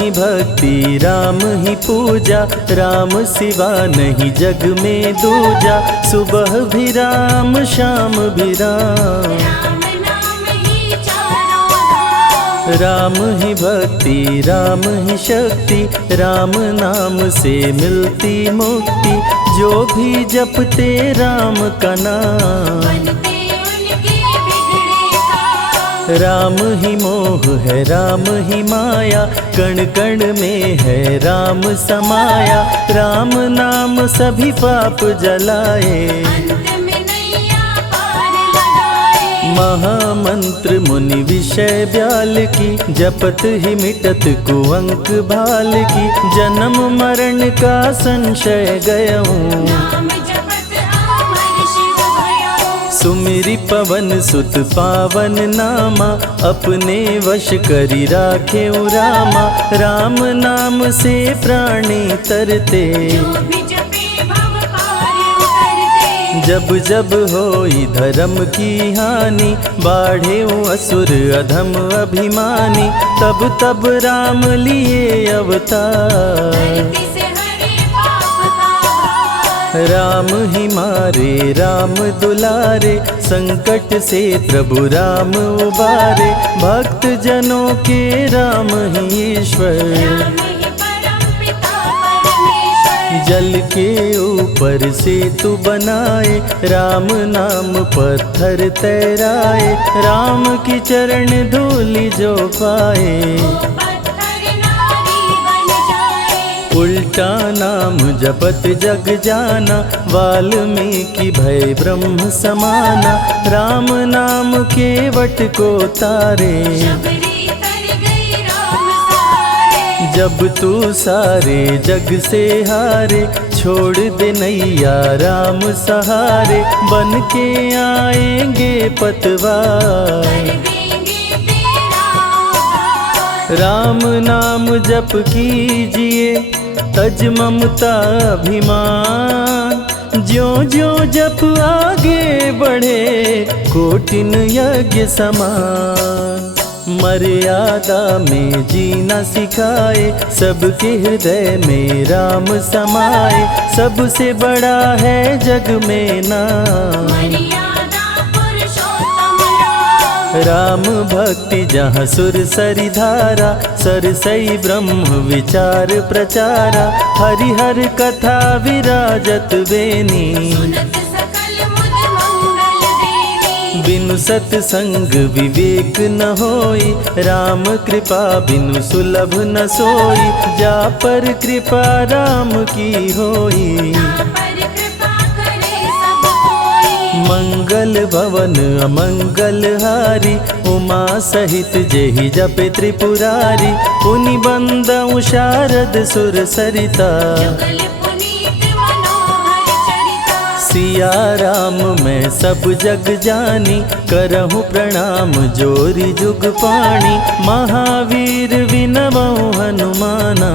ही भक्ति राम ही पूजा, राम सिवा नहीं जग में दूजा। सुबह भी राम शाम भी राम, राम ही भक्ति राम ही शक्ति, राम नाम से मिलती मुक्ति। जो भी जपते राम का नाम, राम ही मोह है राम ही माया, कण कण में है राम समाया। राम नाम सभी पाप जलाए, महामंत्र मुनि विषय ब्याल की, जपत ही मिटत कुअंक भाल की। जन्म मरण का संशय गयऊं, सुमिरि पवन सुत पावन नामा। अपने वश करी राखे रामा, राम नाम से प्राणी तरते। जब जब होई धर्म की हानि, बाढ़े असुर अधम अभिमानी। तब तब राम लिए अवतार, राम ही मारे राम दुलारे। संकट से प्रभु राम उबारे, भक्त जनों के राम ही ईश्वर। जल के ऊपर सेतु बनाए, राम नाम पत्थर तैराए। राम की चरण धूलि जो पाए, उल्टा नाम जपत जग जाना। वाल्मीकि भय ब्रह्म समाना, राम नाम के वट को तारे। जब तू सारे जग से हारे, छोड़ दे नैया राम सहारे। बन के आएंगे पतवार, राम नाम जप कीजिए तज ममता अभिमान। ज्यों ज्यों जप आगे बढ़े, कोटिन यज्ञ समान। मर्यादा में जीना सिखाए, सबके हृदय में राम समाए। सबसे बड़ा है जग में नाम, राम भक्ति जहाँ सुर सरि धारा। सरसई ब्रह्म विचार प्रचारा, हरिहर कथा विराजत बेनी। बिनु सत्संग विवेक न होई, राम कृपा बिनु सुलभ न सोई। जा पर कृपा राम की होई, मंगल भवन अमंगल हारी। उमा सहित जेहि जपे त्रिपुरारी, पुनि बंदउ शारद सुर सरिता। सिया राम मैं सब जग जानी, करहूँ प्रणाम जोरी जुग पाणी। महावीर विनमऊ हनुमाना,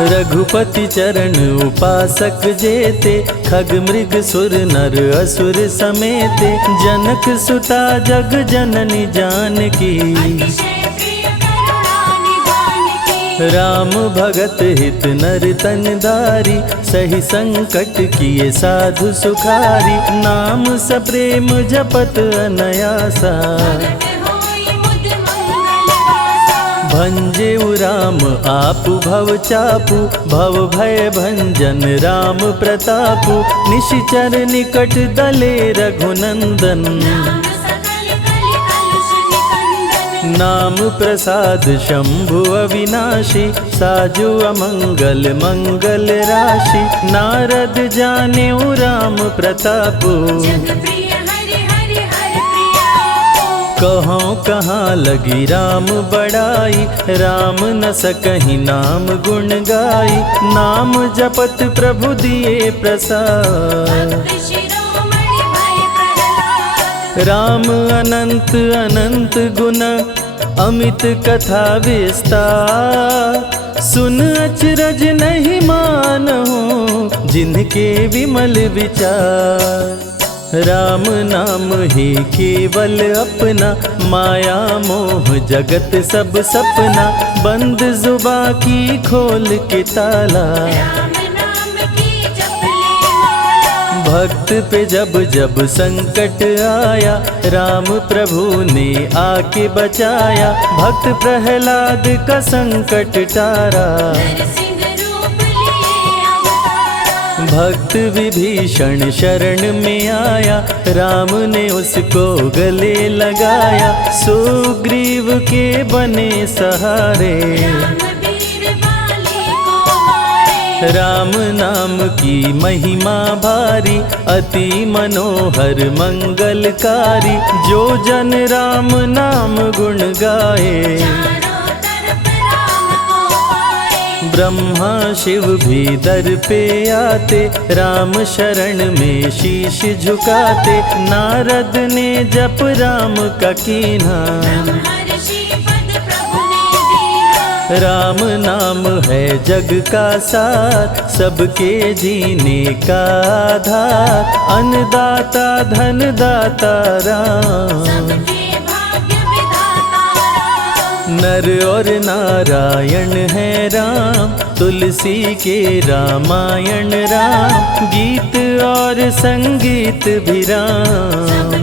रघुपति चरण उपासक जेते। खग मृग सुर नर असुर समेते, जनक सुता जग जननी जानकी। राम भगत हित नर तन धारी, सही संकट किए साधु सुखारी। नाम सप्रेम जपत अनयासा, भंजेउ राम आपु भव चापु। भव भय भंजन राम प्रतापु, निशिचर निकट दले रघुनंदन। नाम प्रसाद शंभु अविनाशी, साजु अमंगल मंगल राशि। नारद जानेउ राम प्रतापु, कहाँ कहाँ लगी राम बड़ाई। राम न सकहि नाम गुण गाई, नाम जपत प्रभु दिए प्रसाद। राम अनंत अनंत गुण, अमित कथा विस्तार। सुन अचरज नहीं मानहु, जिनके विमल विचार। राम नाम ही केवल अपना, माया मोह जगत सब सपना, बंद जुबा की खोल के ताला। भक्त पे जब जब संकट आया, राम प्रभु ने आके बचाया, भक्त प्रहलाद का संकट टारा। भक्त विभीषण शरण में आया, राम ने उसको गले लगाया, सुग्रीव के बने सहारे। राम नाम की महिमा भारी, अति मनोहर मंगलकारी, जो जन राम नाम गुण गाए। ब्रह्मा शिव भी दर पे आते, राम शरण में शीश झुकाते, नारद ने जप राम का कीन्हा। राम नाम है जग का सार, सबके जीने का आधार, अन्नदाता धनदाता राम। नर और नारायण है राम, तुलसी के रामायण राम, गीत और संगीत भी राम।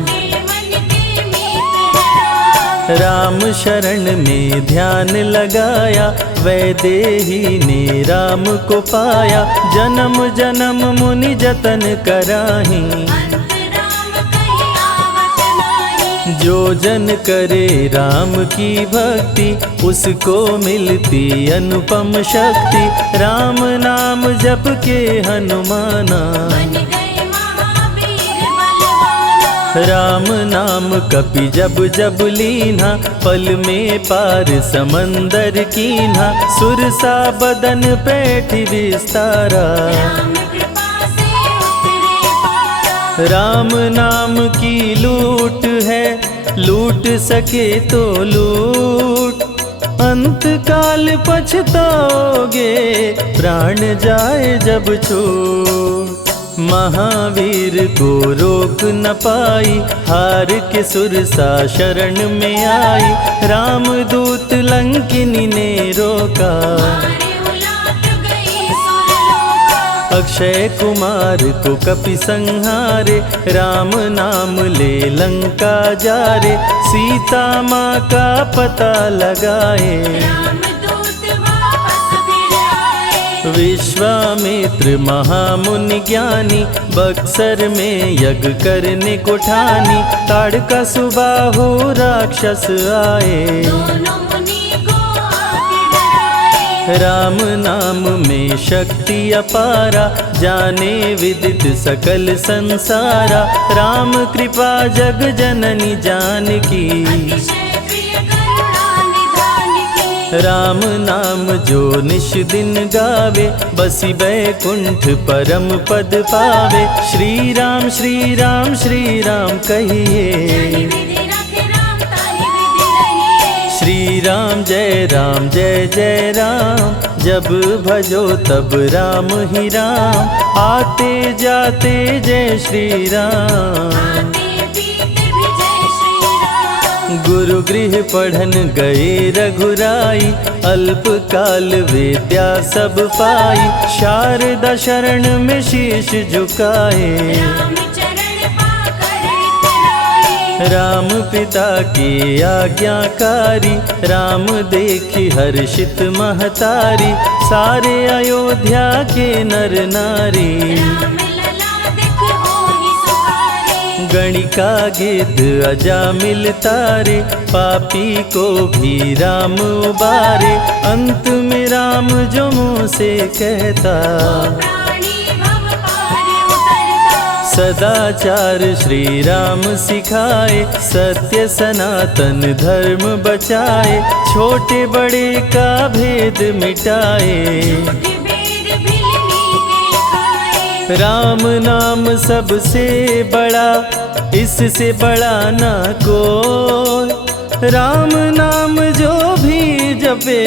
राम शरण में ध्यान लगाया, वैदेही ने राम को पाया, जन्म जन्म मुनि जतन कराही। जो जन करे राम की भक्ति, उसको मिलती अनुपम शक्ति, राम नाम जप के हनुमाना। राम नाम कपि जब जब लीन्हा, पल में पार समंदर कीन्हा, सुरसा बदन पैठ विस्तारा। राम नाम की लूट है, लूट सके तो लूट, अंत काल पछताओगे, प्राण जाए जब छूट। महावीर को रोक न पाई, हार के सुरसा शरण में आई, रामदूत लंकिनी ने रोका। अक्षय कुमार को कपि संहारे, राम नाम ले लंका जारे, सीता माँ का पता लगाए। विश्वामित्र महामुनि ज्ञानी, बक्सर में यज्ञ करने को ठानी, ताड़का सुबाहु राक्षस आए। राम नाम में शक्ति अपारा, जाने विदित सकल संसारा, राम कृपा जग जननी जानकी। राम नाम जो निश दिन गावे, बसी बैकुंठ परम पद पावे, श्री राम श्री राम श्री राम कहिए। श्री राम जय जय राम, जब भजो तब राम ही राम, आते जाते जय श्री राम। गुरु गृह पढ़न गए रघुराई, अल्प काल विद्या सब पाई, शारदा शरण में शीश झुकाए। राम पिता की आज्ञाकारी, राम देखी हर्षित महतारी, सारे अयोध्या के नर नारी। गणिका गिद्ध अजामिल तारे, पापी को भी राम उबारे, अंत में राम जो मुँह से कहता। सदाचार श्री राम सिखाए, सत्य सनातन धर्म बचाए, छोटे बड़े का भेद मिटाए। राम नाम सबसे बड़ा, इससे बड़ा ना कोई, राम नाम जो भी जपे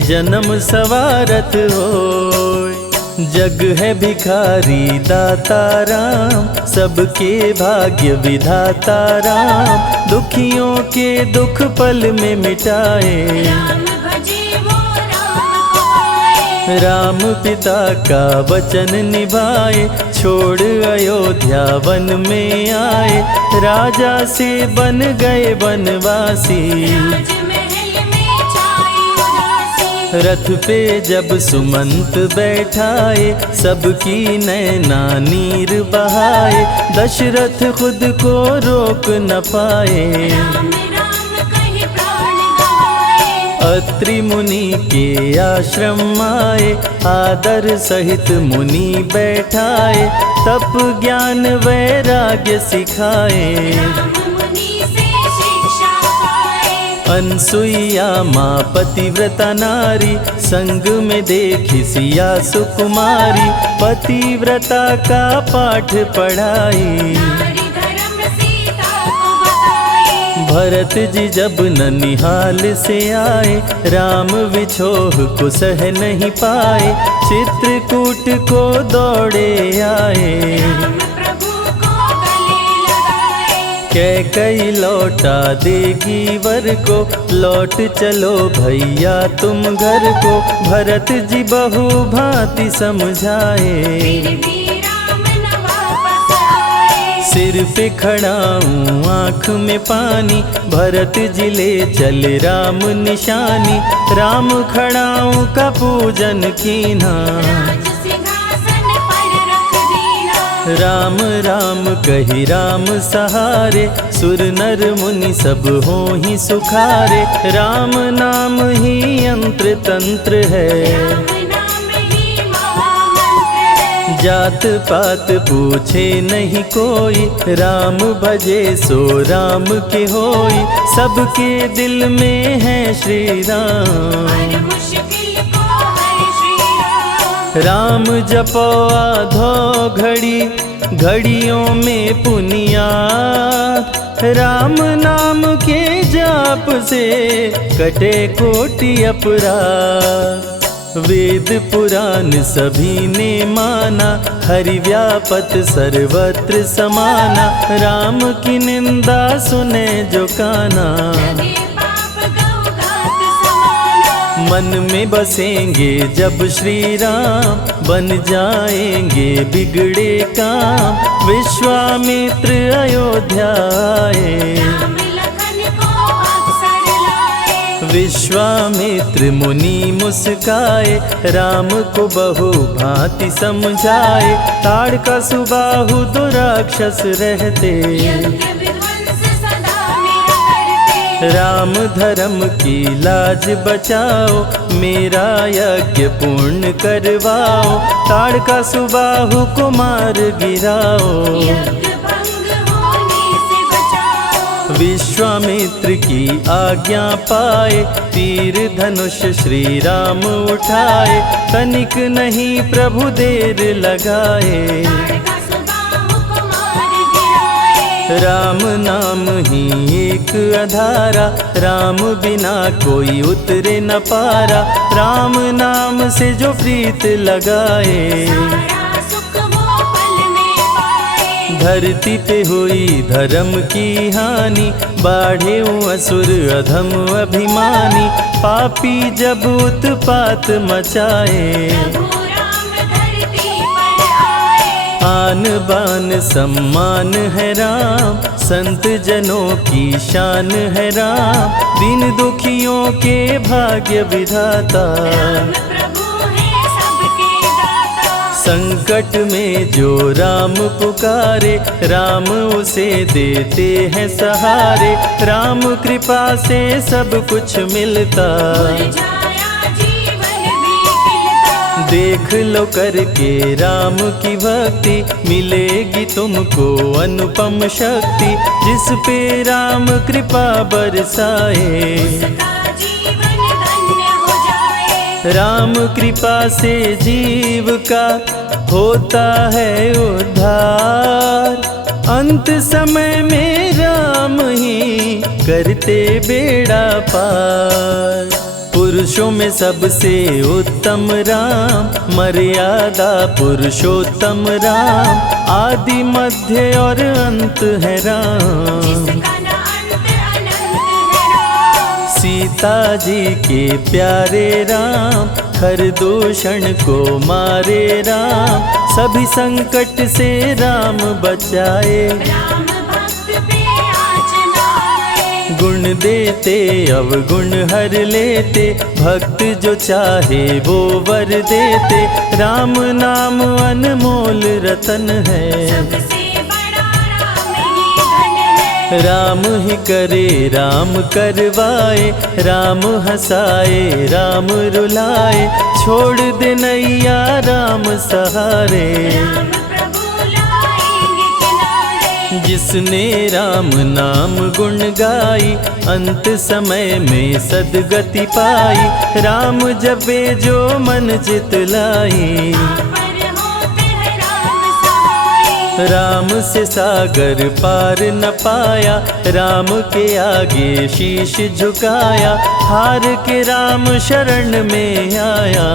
जन्म सवारत होय। जग है भिखारी दाता राम, सबके भाग्य विधाता राम, दुखियों के दुख पल में मिटाए। राम भजे वो राम को पाए। राम पिता का वचन निभाए, छोड़ अयोध्या वन में आए, राजा से बन गए वनवासी। राजमहल में छाई उदासी। रथ पे जब सुमंत बैठाए, सबकी नैना नीर बहाए, दशरथ खुद को रोक न पाए। राम राम कहि प्राण गवाए। अत्रि मुनि के आश्रम आए, आदर सहित मुनि बैठाए, तप ज्ञान वैराग्य सिखाए। राम मुनि से शिक्षा पाए। अनसुईया माँ पतिव्रता नारी, संग में देखी सिया सुकुमारी, पतिव्रता का पाठ पढ़ाई। नारी धर्म सीता को बताए। भरत जी जब ननिहाल से आए, राम विछोह को सह नहीं पाए, चित्रकूट को दौड़े आए। राम प्रभु को गले लगाए। कैकई लौटा देगी वर को, लौट चलो भैया तुम घर को, भरत जी बहु भांति समझाए। फिर भी राम न वापस आए। सिर पे खड़ाऊं आँख में पानी, भरत जी ले चले राम निशानी, राम खड़ाऊं का पूजन कीना। राज सिंहासन पर रख दीना। राम राम कही राम सहारे, सुर नर मुनि सब हो ही सुखारे, राम नाम ही यंत्र तंत्र है। राम नाम ही महामंत्र है। जात पात पूछे नहीं कोई, राम भजे सो राम के होई, सबके दिल में है श्री राम। हर मुश्किल को हर श्री राम। राम जपो आधो घड़ी, घड़ियों में पुनियाद, राम नाम के जाप से कटे कोटि अपराध। वेद पुराण सभी ने माना, हरि व्यापत सर्वत्र समाना, राम की निंदा सुने जो काना। लगे पाप गौ घात समाना। मन में बसेंगे जब श्री राम, बन जाएंगे बिगड़े काम, विश्वामित्र अयोध्या आए। राम लखन को अवसर लाए। विश्वामित्र मुनि मुस्काए, राम को बहु भांति समझाए, ताड़का सुबाहु दो राक्षस रहते, यज्ञ विध्वंस सदा मेरा करते। राम धर्म की लाज बचाओ, मेरा यज्ञ पूर्ण करवाओ, ताड़का सुबाहु को मार गिराओ। यज्ञ भंग होने से बचाओ। विश्वामित्र की आज्ञा पाए, तीर धनुष श्री राम उठाए, तनिक नहीं प्रभु देर लगाए। ताड़का सुबाहु को मार गिराए। राम नाम ही एक आधारा, राम बिना कोई उतरे न पारा, राम नाम से जो प्रीत लगाए। सारा सुख वो पल में पाए। धरती पे हुई धर्म की हानि, बाढ़े असुर अधम अभिमानी, पापी जब उत्पात मचाए। प्रभु राम धरती पर आए। आन बान सम्मान है राम, संत जनों की शान है राम, दीन दुखियों के भाग्य विधाता। राम प्रभु है सबके दाता। संकट में जो राम पुकारे, राम उसे देते हैं सहारे, राम कृपा से सब कुछ मिलता। मुरझाया जीवन भी खिलता। देख लो करके राम की भक्ति, मिलेगी तुमको अनुपम शक्ति, जिस पे राम कृपा बरसाए। उसका जीवन धन्य हो जाए। राम कृपा से जीव का होता है उद्धार, अंत समय में राम ही करते बेड़ा पार। पुरुषों में सबसे उत्तम राम, मर्यादा पुरुषोत्तम राम, आदि मध्य और अंत है राम। जिसका न अंत अनंत है राम। सीता जी के प्यारे राम, खरदूषण को मारे राम, सभी संकट से राम बचाए। राम भक्त पे आँच न आए। गुण देते अवगुण हर लेते, भक्त जो चाहे वो वर देते। राम नाम अनमोल रतन है, सबसे बड़ा राम ही धन है। राम ही करे राम करवाए, राम हंसाए राम रुलाए, छोड़ दे नैया राम सहारे। राम प्रभु लाएंगे किनारे। जिसने राम नाम गुण गाई, अंत समय में सदगति पाई। राम जपे जो मन चित लाई, पर होते हैं राम सहाय। राम से सागर पार न पाया, राम के आगे शीश झुकाया। हार के राम शरण में आया,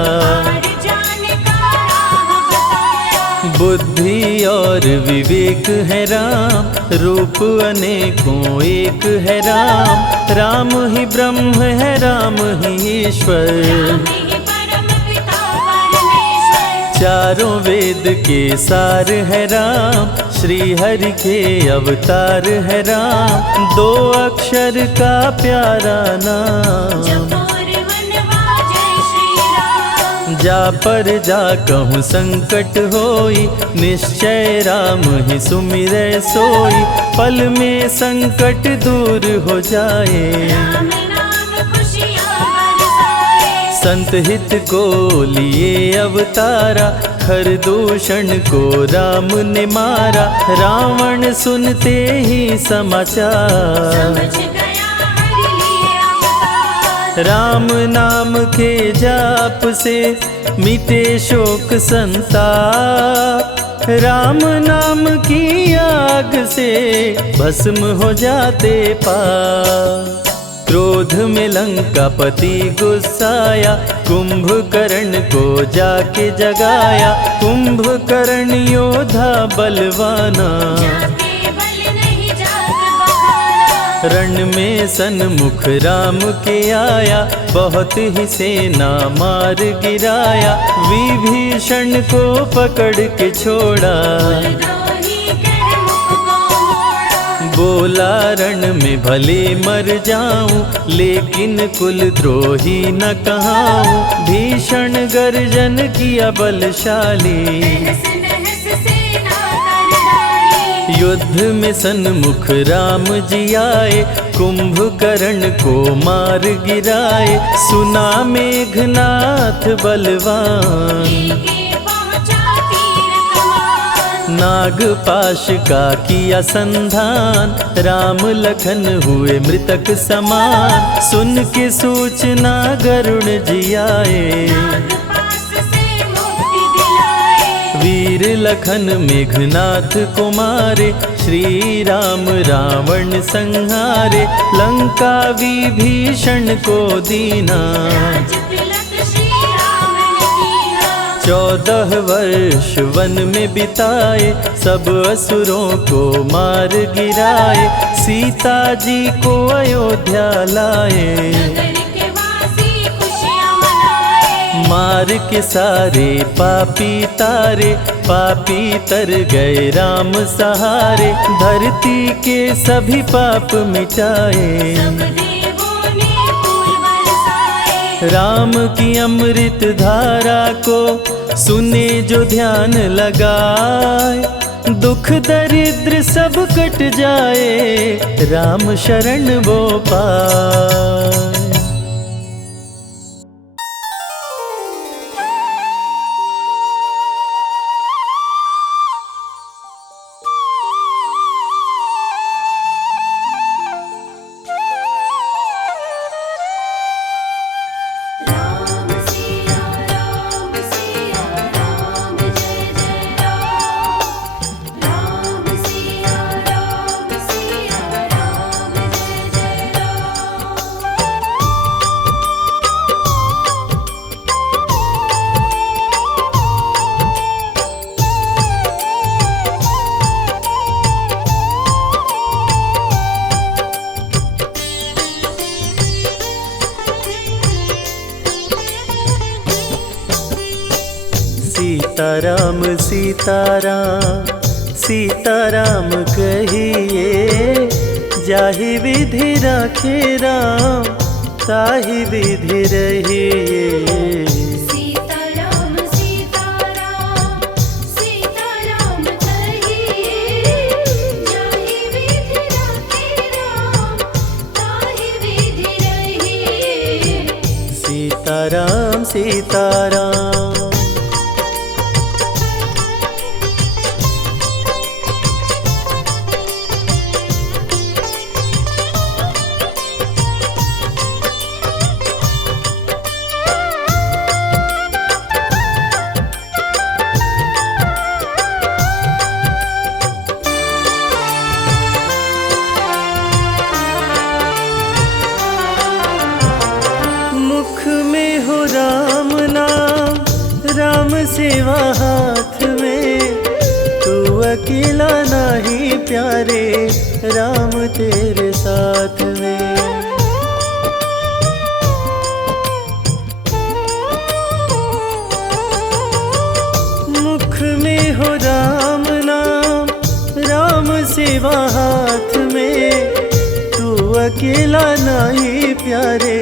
हार जाने का राह बताया। बुद्धि और विवेक है राम, रूप अनेकों एक है राम। राम ही ब्रह्म है राम ही ईश्वर, राम ही परम पिता परमेश्वर। चारों वेद के सार है राम, श्री हरि के अवतार है राम। दो अक्षर का प्यारा नाम, जपोर वनवा जय श्री राम। जा पर जा कहूँ संकट होई, निश्चय राम ही सुमिरै सोई। पल में संकट दूर हो जाए, राम नाम खुशियाँ बरसाए। संत हित को लिए अवतारा, खरदूषण को राम ने मारा। रावण सुनते ही समाचार, समझ गया हरि लिए अवतार। राम नाम के जाप से मिटे शोक संताप। राम नाम की आग से भस्म हो जाते पाप। क्रोध में लंकापति गुस्साया, कुंभकर्ण को जाके जगाया। कुंभकर्ण योद्धा बलवाना, जाके बल नहीं जाग बहाना। रण में सन्मुख राम के आया, बहुत ही सेना मार गिराया। विभीषण को पकड़ के छोड़ा, द्रोही कह मुख को मोड़ा। बोला रण में भले मर जाऊं, लेकिन कुल द्रोही न कहाऊं। भीषण गर्जन किया बलशाली, तहस नहस सेना कर डाली। युद्ध में सन्मुख राम जी आए, कुंभकर्ण को मार गिराए। सुना मेघनाथ बलवान, लेके पहुँचा तीर कमान। नागपाश का किया संधान, राम लखन हुए मृतक समान। सुन के सूचना गरुण जी आए, नागपाश से मुक्ति दिलाए। वीर लखन मेघनाथ को मारे। श्री राम रावण संहारे, लंका विभीषण को दीना। राज तिलक श्री राम ने कीना। 14 वर्ष वन में बिताए, सब असुरों को मार गिराए। सीता जी को अयोध्या लाए, नगर के वासी खुशियाँ मनाए। मार के सारे पापी तारे। पापी तर गए राम सहारे, धरती के सभी पाप मिटाए। सब देवों ने फूल बरसाए। राम की अमृत धारा को सुने जो ध्यान लगाए। दुख दरिद्र सब कट जाए, राम शरण वो पाए। राम सिया राम जय जय राम। राम सिया राम जय जय राम। सीताराम सीताराम सीताराम कहिए, जाहि विधि राखे राम ताहि विधि रहिए। सीताराम सीताराम सीताराम कहिए, जाहि विधि राखे राम ताहि विधि रहिए। सीताराम सीताराम। मुख में हो राम नाम, राम सेवा हाथ में, तू अकेला नहीं प्यारे, राम तेरे साथ में। मुख में हो राम नाम, राम सेवा हाथ में, तू अकेला नहीं प्यारे,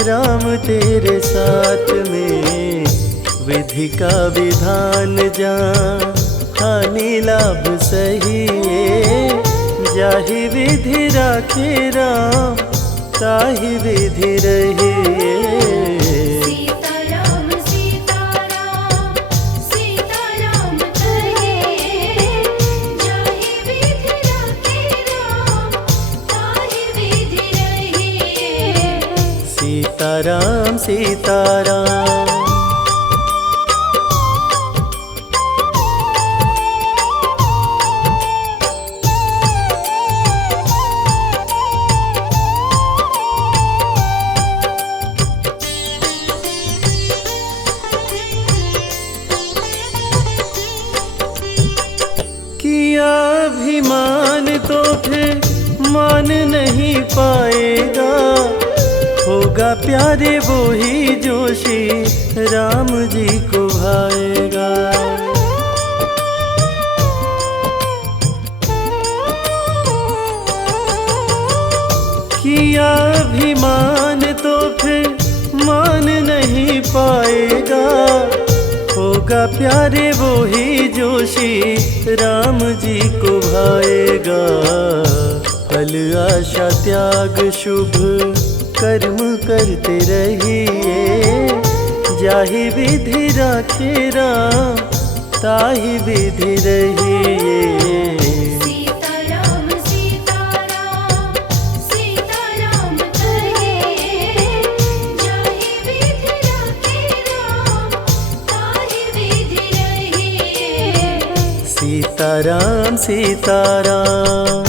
राम तेरे साथ में। विधि का विधान जान, हानि लाभ सही है, जाहि विधि राखे राम ताहि विधि रहिए। सीताराम सीताराम सीताराम कहिए, जाहि विधि राखे राम ताहि विधि रहिए। सीताराम सीताराम। किया अभिमान तो फिर मान नहीं पाएगा, होगा प्यारे वो ही जो श्री राम जी को भाएगा। किया अभिमान तो फिर मान नहीं पाएगा, होगा प्यारे वो ही जो श्री राम जी को भाएगा। फल आशा त्याग शुभ कर्म करते रहिए, जाहि विधि राखे राम ताहि विधि रहिए। सीताराम सीताराम सीताराम कहिए, जाहि विधि राखे राम ताहि विधि रहिए। सीताराम सीताराम।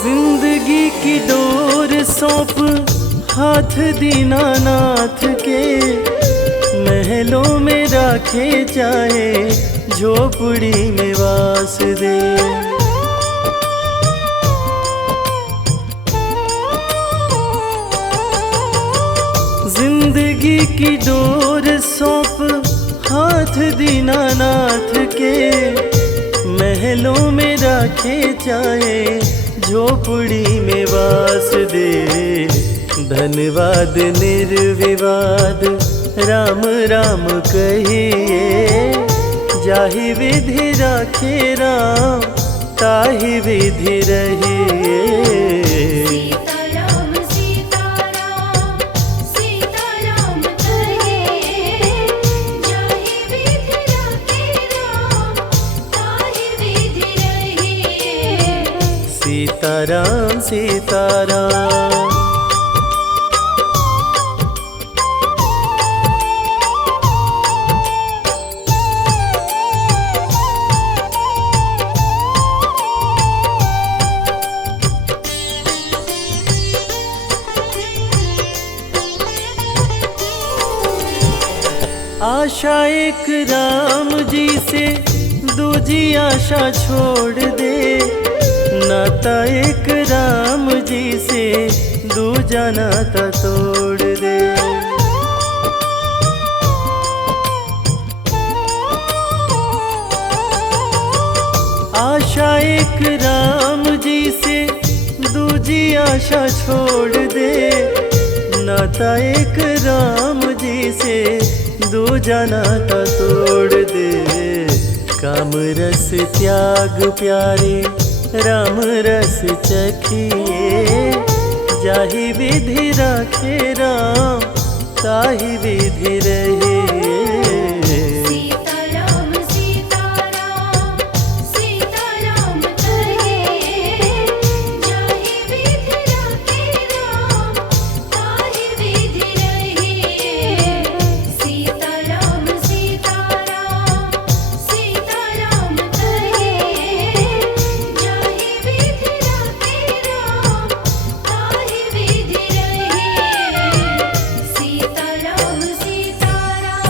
जिंदगी की डोर सौंप हाथ दीनानाथ के, महलों में राखे चाहे झोपड़ी में वास दे। जिंदगी की डोर सौंप हाथ दीनानाथ के, महलों में राखे चाहे झोपड़ी में वास दे। धन्यवाद निर्विवाद राम राम कहिए, जाहि विधि राखे राम ताहि विधि रहिए। सीताराम सीताराम सीताराम कहिए, जाहि विधि राखे राम ताहि विधि रहिए। सीताराम सीताराम। आशा एक राम जी से दूजी आशा छोड़ दे, नाता एक राम जी से दूजा नाता तोड़ दे। आशा एक राम जी से दूजी आशा छोड़ दे, नाता एक राम जी से दूजा नाता तोड़ दे। काम रस त्याग प्यारे राम रस चखिए, जाहि विधि राखे राम ताहि विधि रहिए। सीताराम सीताराम सीताराम कहिए, जाहि विधि राखे राम ताहि विधि रहिए। सीताराम सीताराम सीताराम कहिए, जाहि विधि राखे राम ताहि विधि रहिए। सीताराम सीताराम।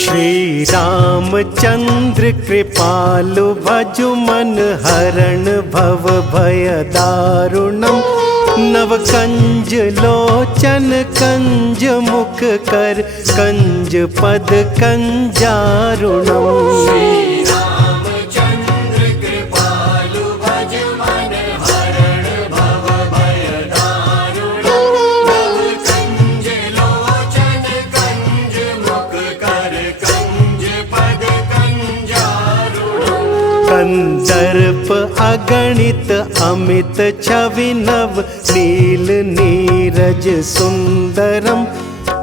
श्री रामचंद्र कृपालु भजु मन हरण भव भय दारुणम। नव कंज लोचन कंज मुख कर कंज पद कंजारुणम। कंदर्प अगणित अमित छवि नव नील नीरज सुंदरम।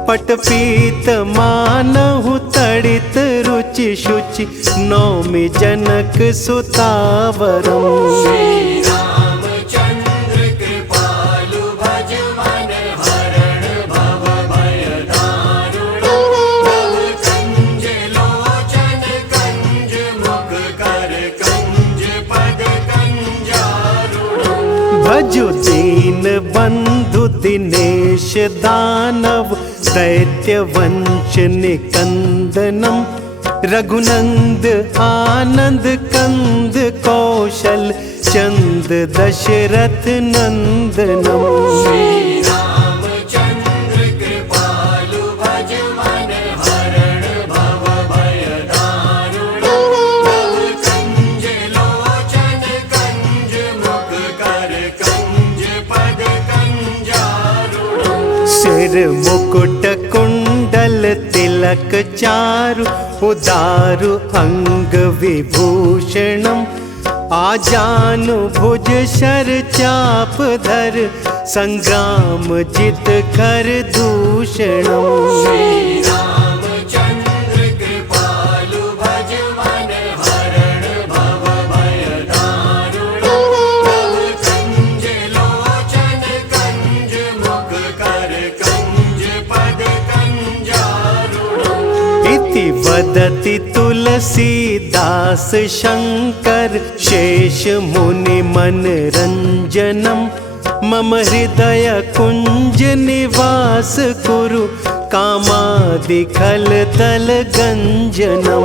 पटपीत मानहु तड़ित रुचि शुचि नौमि जनक सुतावरम। भजु दीन बंधु दिनेश दानव दैत्य वंश निकंदनम। रघुनंद आनंद कंद कौशल चंद दशरथ नंदनम। सिर मुकुट कुंडल तिलक चारु उदारु अंग विभूषणम। आजानु भुज शर चाप धर संग्राम जित कर दूषणम। वदति तुलसीदास शंकर शेष मुनि मनरंजनम। मम हृदय कुंज निवास कुरु कामादि खल तल गंजनम।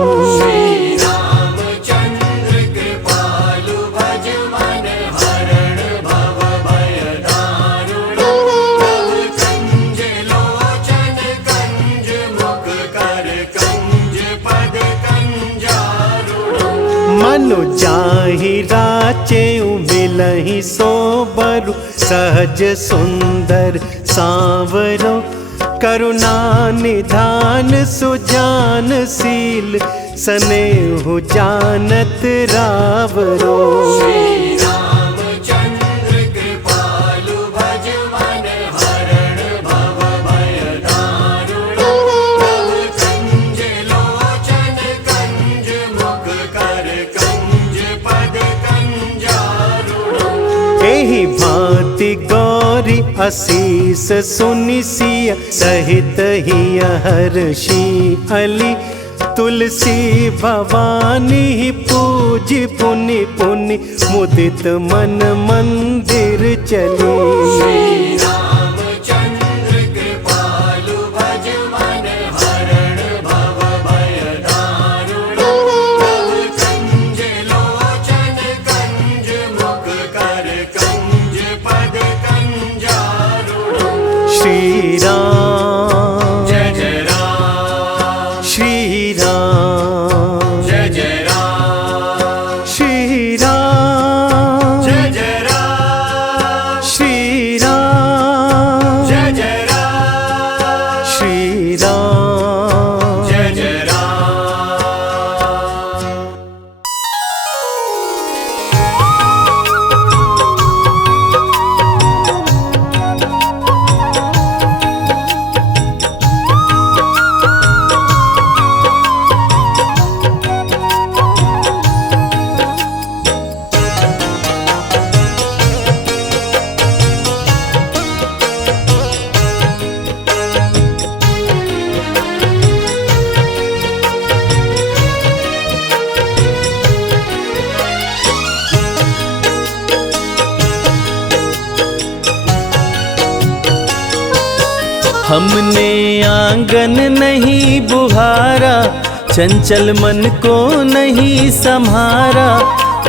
मनु जाहि राचेउ मिलहि सोबरु सहज सुंदर सांवरो। करुणा निधान सुजान शील स्नेहु जानत रावरो। एहि भांति गौरी असीस सुनि सिय सहित ही हर्षि अली तुलसी भवानी पूज पुनि पुनि मुदित मन मंदिर चली। रामचंद्र कृपालु भज मन हरण भव भय दारुण कंज लोचन कंज मुख कर कंज पद कंजारुण। श्री राम जय जय राम श्री राम जय जय राम श्री राम जय जय राम श्री राम जय जय राम श्री राम जय जय राम। हमने आंगन नहीं बुहारा, चंचल मन को नहीं संहारा।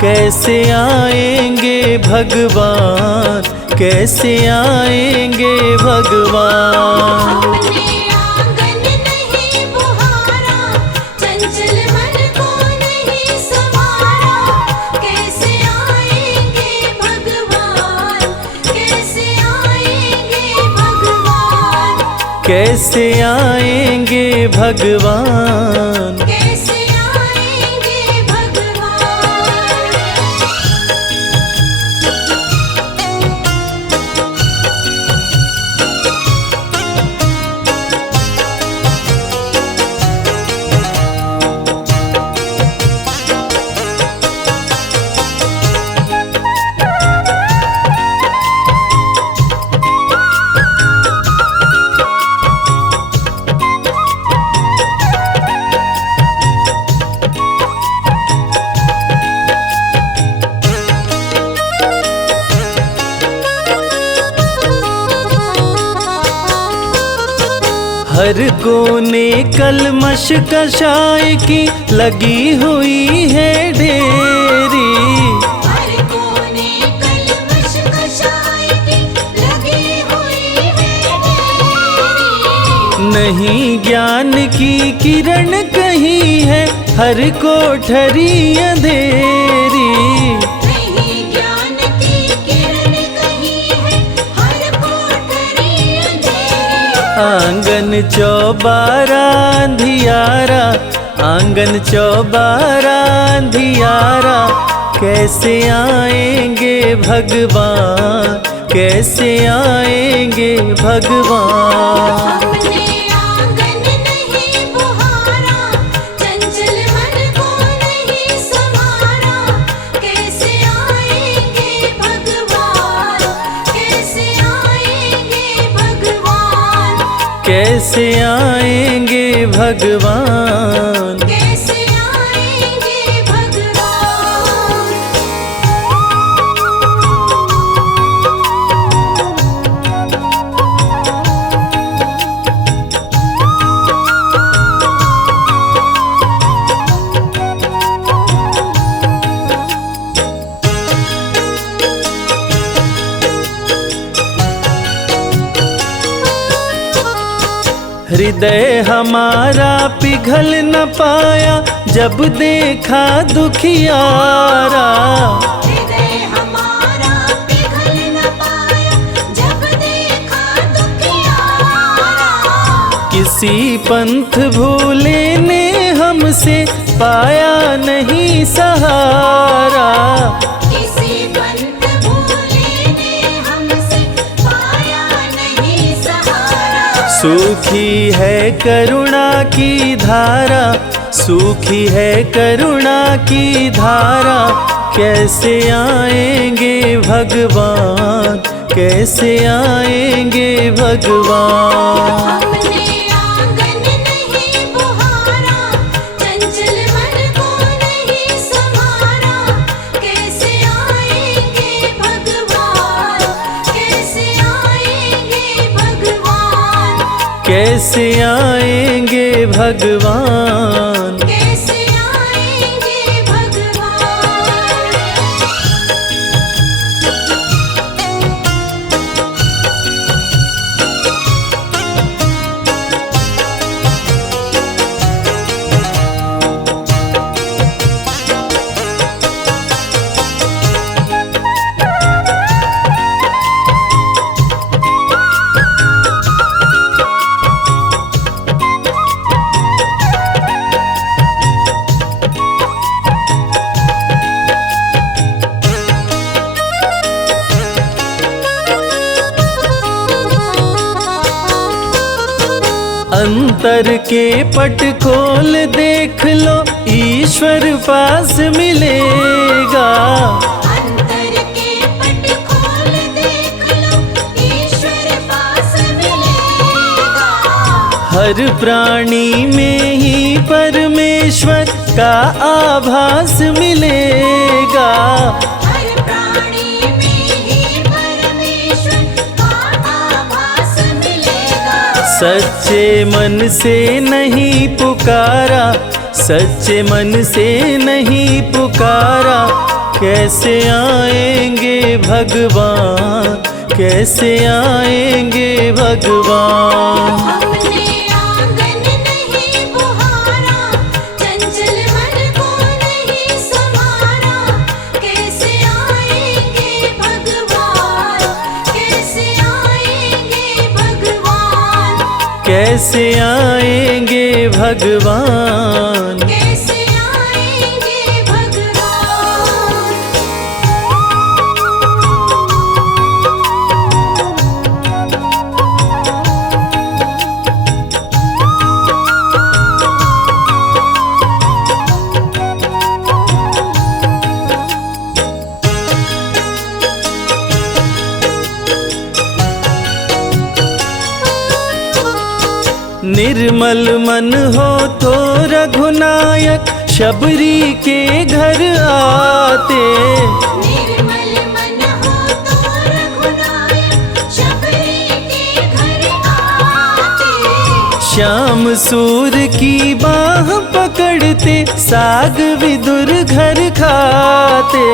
कैसे आएंगे भगवान, कैसे आएंगे भगवान। हमने आंगन नहीं बुहारा, चंचल मन को नहीं संवारा। कैसे आएंगे भगवान, कैसे आएंगे भगवान। कैसे आएंगे भगवान। कैसे आएंगे भगवान। हर कोने कलमश कषाय की लगी हुई है ढेरी। हर कोने कलमश कषाय की लगी हुई है ढेरी। नहीं ज्ञान की किरण कहीं है, हर कोठरी अंधेरी। नहीं ज्ञान की किरण कहीं है, हर कोठरी अंधेरी। आंगन चौबारा अंधियारा, आंगन चौबारा अंधियारा। कैसे आएंगे भगवान, कैसे आएंगे भगवान। हमने आंगन नहीं बुहारा, चंचल मन को नहीं संवारा। कैसे आएंगे भगवान, कैसे आएंगे भगवान। कैसे आएंगे भगवान। कैसे आएंगे भगवान। हृदय हमारा पिघल न पाया, जब देखा दुखियारा। हृदय हमारा पिघल न पाया, जब देखा दुखियारा। किसी पंथ भूले ने हमसे पाया नहीं सहारा। किसी पंथ भूले ने हमसे पाया नहीं सहारा। सूखी है करुणा की धारा, सूखी है करुणा की धारा। कैसे आएंगे भगवान, कैसे आएंगे भगवान। हमने आंगन नहीं बुहारा, चंचल मन को नहीं संभारा, कैसे आएंगे भगवान, कैसे आएंगे भगवान, कैसे आएंगे भगवान। कैसे आएंगे भगवान। अंतर के पट खोल देख लो, ईश्वर पास मिलेगा। अंतर के पट खोल देख लो, ईश्वर पास मिलेगा। हर प्राणी में ही परमेश्वर का आभास मिलेगा। हर प्राणी में ही परमेश्वर का आभास मिलेगा। सच्चे मन से नहीं पुकारा, सच्चे मन से नहीं पुकारा, कैसे आएंगे भगवान, कैसे आएंगे भगवान। हमने आंगन नहीं बुहारा, चंचल मन को नहीं संभारा, कैसे आएंगे भगवान, कैसे आएंगे भगवान, कैसे आएंगे भगवान। कैसे आएंगे भगवान। निर्मल मन हो तो रघुनायक शबरी के घर आते। निर्मल मन हो तो रघुनायक शबरी के घर आते। श्याम सूर की बाह पकड़ते, साग विदुर घर खाते।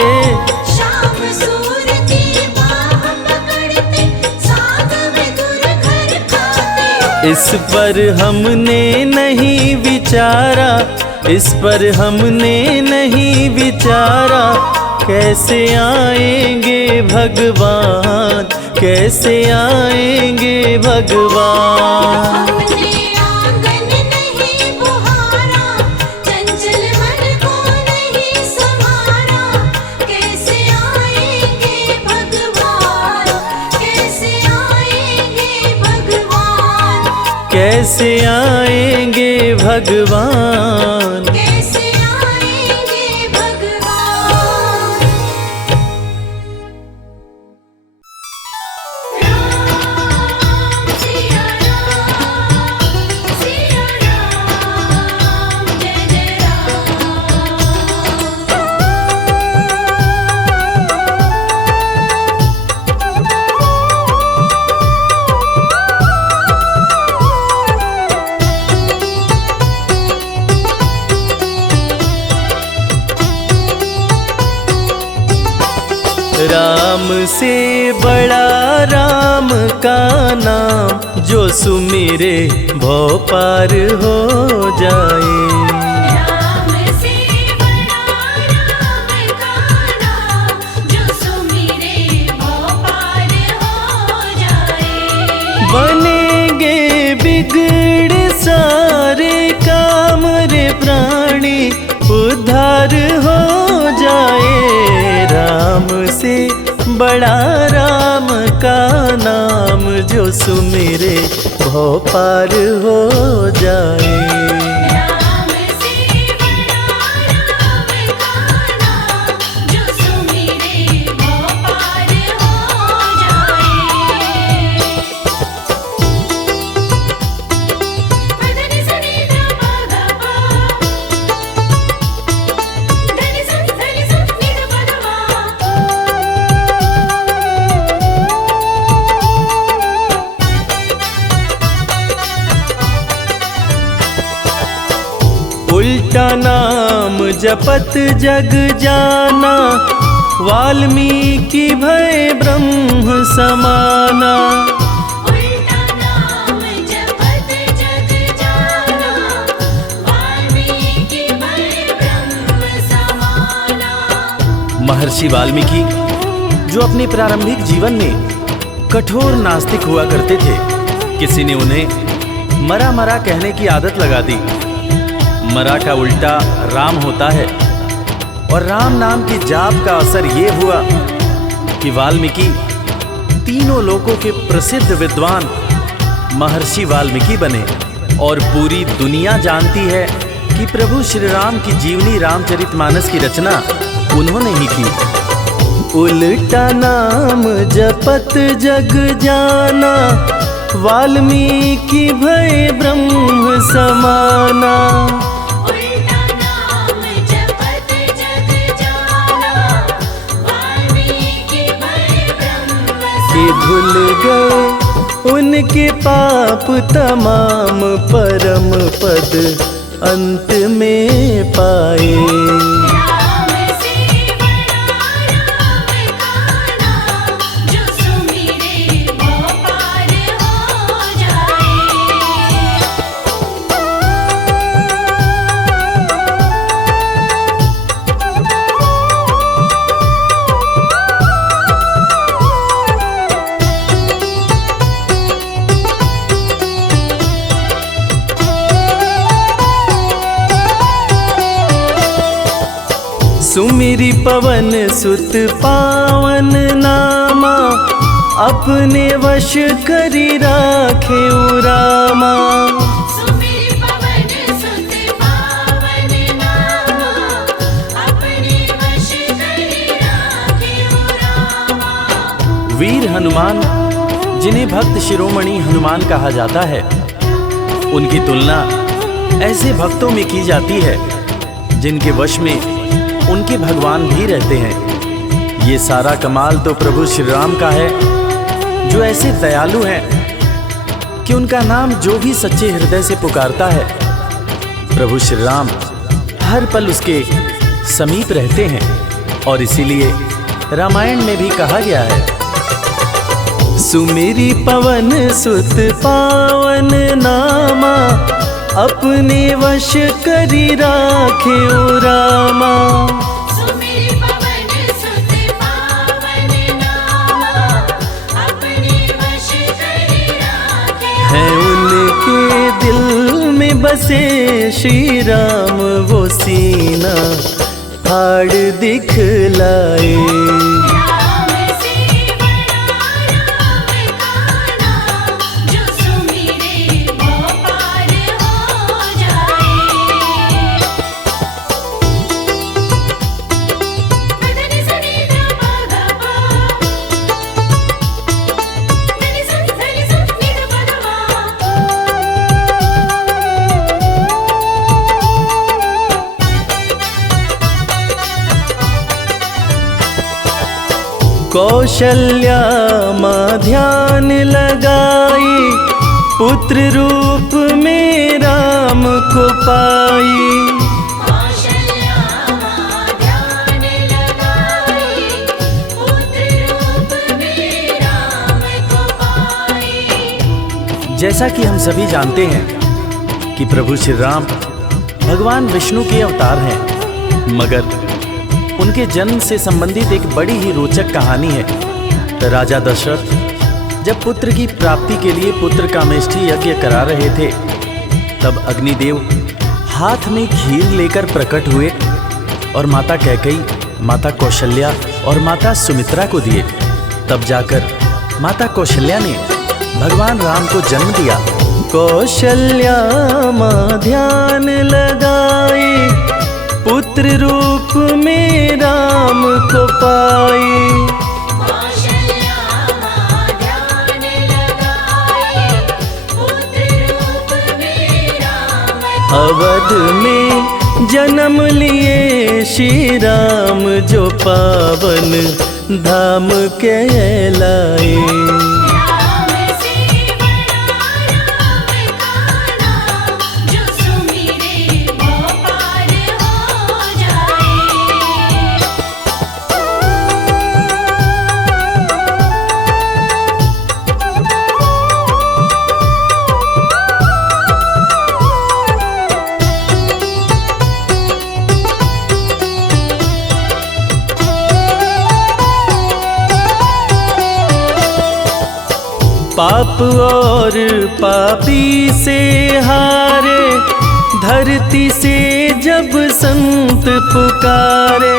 शाम सूर की बाह पकड़ते, साग विदुर घर खाते। इस पर हमने नहीं विचारा, इस पर हमने नहीं विचारा, कैसे आएंगे भगवान, कैसे आएंगे भगवान। हमने आंगन नहीं बुहारा, चंचल मन को नहीं संभारा, कैसे आएंगे भगवान, कैसे आएंगे भगवान, कैसे आएंगे भगवान। कैसे आएंगे भगवान। राम सिया राम, सिया राम, जय जय राम। राम से बड़ा राम का नाम, जो सुमिरे भव पार हो जाए। राम से बड़ा राम का नाम, जो सुमिरे भव पार हो जाए। बनेंगे बिगड़ सारे काम रे प्राणी, उद्धार हो जाए। राम से बड़ा राम का नाम, जो सुमिरे भव पार हो जाए। राम से बड़ा राम का नाम, जो सुमिरे भव पार हो जाए। उल्टा नाम जपत जग जाना, वाल्मीकि भय ब्रह्म समाना। उल्टा नाम जपत जग जाना, वाल्मीकि भय ब्रह्म समाना। महर्षि वाल्मीकि जो अपने प्रारंभिक जीवन में कठोर नास्तिक हुआ करते थे, किसी ने उन्हें मरा मरा कहने की आदत लगा दी। मरा का उल्टा राम होता है, और राम नाम की जाप का असर ये हुआ कि वाल्मीकि तीनों लोकों के प्रसिद्ध विद्वान महर्षि वाल्मीकि बने। और पूरी दुनिया जानती है कि प्रभु श्री राम की जीवनी रामचरितमानस की रचना उन्होंने ही की। उल्टा नाम जपत जग जाना, वाल्मीकि भय ब्रह्म समाना। उल्टा नाम जपत जग जाना, वाल्मीकि भय ब्रह्म कि धुल गए उनके पाप तमाम, परम पद अंत में पाए। राम से बड़ा राम का नाम, जो सुमिरे वो पार हो जाए। सुमिरी पवन सुत पावन नामा, अपने वश करी राखे रामा। सुमिर पवन सुत पावन नामा, अपने वश करि राखे रामा। वीर हनुमान, जिन्हें भक्त शिरोमणि हनुमान कहा जाता है, उनकी तुलना ऐसे भक्तों में की जाती है जिनके वश में उनके भगवान भी रहते हैं। ये सारा कमाल तो प्रभु श्री राम का है, जो ऐसे दयालु हैं कि उनका नाम जो भी सच्चे हृदय से पुकारता है, प्रभु श्री राम हर पल उसके समीप रहते हैं। और इसीलिए रामायण में भी कहा गया है, सुमिरी पवन सुत पावन नामा, अपने वश करी राखे रामा। सुमिर पवन सुत पावन नामा, अपने वश करि राखे। है उनके दिल में बसे श्री राम, वो सीना फाड़ दिखलाए। राम से बड़ा राम का नाम, जो सुमिरे वो पार हो जाए। मदनि सनि ध प ग प, धनि स धनि स नि ध प ध मा। कौशल्या माँ ध्यान लगाई, पुत्र रूप में राम को पाई। कौशल्या माँ ध्यान लगाई, पुत्र रूप में राम को पाई। जैसा कि हम सभी जानते हैं कि प्रभु श्री राम भगवान विष्णु के अवतार हैं, मगर उनके जन्म से संबंधित एक बड़ी ही रोचक कहानी है। राजा दशरथ जब पुत्र की प्राप्ति के लिए पुत्र कामेष्ठी यज्ञ करा रहे थे, तब अग्निदेव हाथ में खीर लेकर प्रकट हुए और माता कैकेयी, माता कौशल्या और माता सुमित्रा को दिए। तब जाकर माता कौशल्या ने भगवान राम को जन्म दिया। कौशल्या माँ ध्यान लगाई, पुत्र रूप में राम को पाई। कौशल्या माँ ध्यान लगाई, पुत्र रूप में राम को अवध में जन्म लिए श्री राम, जो पावन धाम कहलाए। राम से बड़ा राम का नाम, जो सुमिरे वो पार पाप और पापी से हारे, धरती से जब संत पुकारे।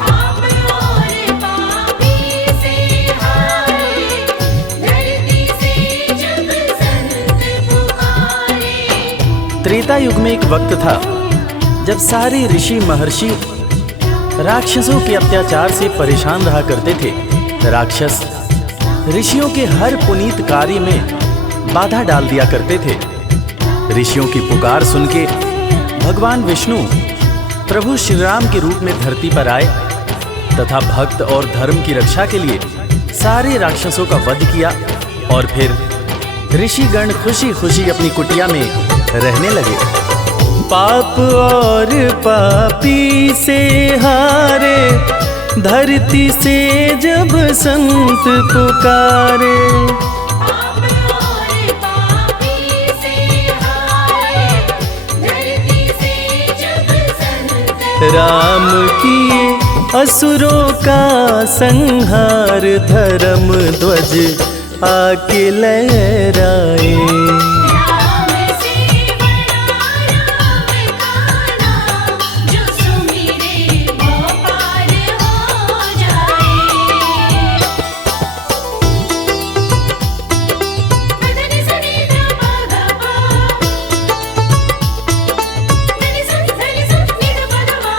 पाप और पापी से हारे, धरती से जब संत पुकारे। त्रेता युग में एक वक्त था जब सारे ऋषि महर्षि राक्षसों के अत्याचार से परेशान रहा करते थे। राक्षस ऋषियों के हर पुनीत कार्य में बाधा डाल दिया करते थे। ऋषियों की पुकार सुन के भगवान विष्णु प्रभु श्री राम के रूप में धरती पर आए तथा भक्त और धर्म की रक्षा के लिए सारे राक्षसों का वध किया और फिर ऋषिगण खुशी खुशी अपनी कुटिया में रहने लगे। पाप और पापी से हारे, धरती से जब संत पुकारे। पाप और पापी से हारे, धरती से जब संत राम किए असुरों का संहार, धर्म ध्वज आके लहराए। राम से बड़ा राम का नाम, जो सुमिरे वो पार हो जाए। मदनि सनि ध प ग प, धनि सनि धनि सनि नि ध प ध मा।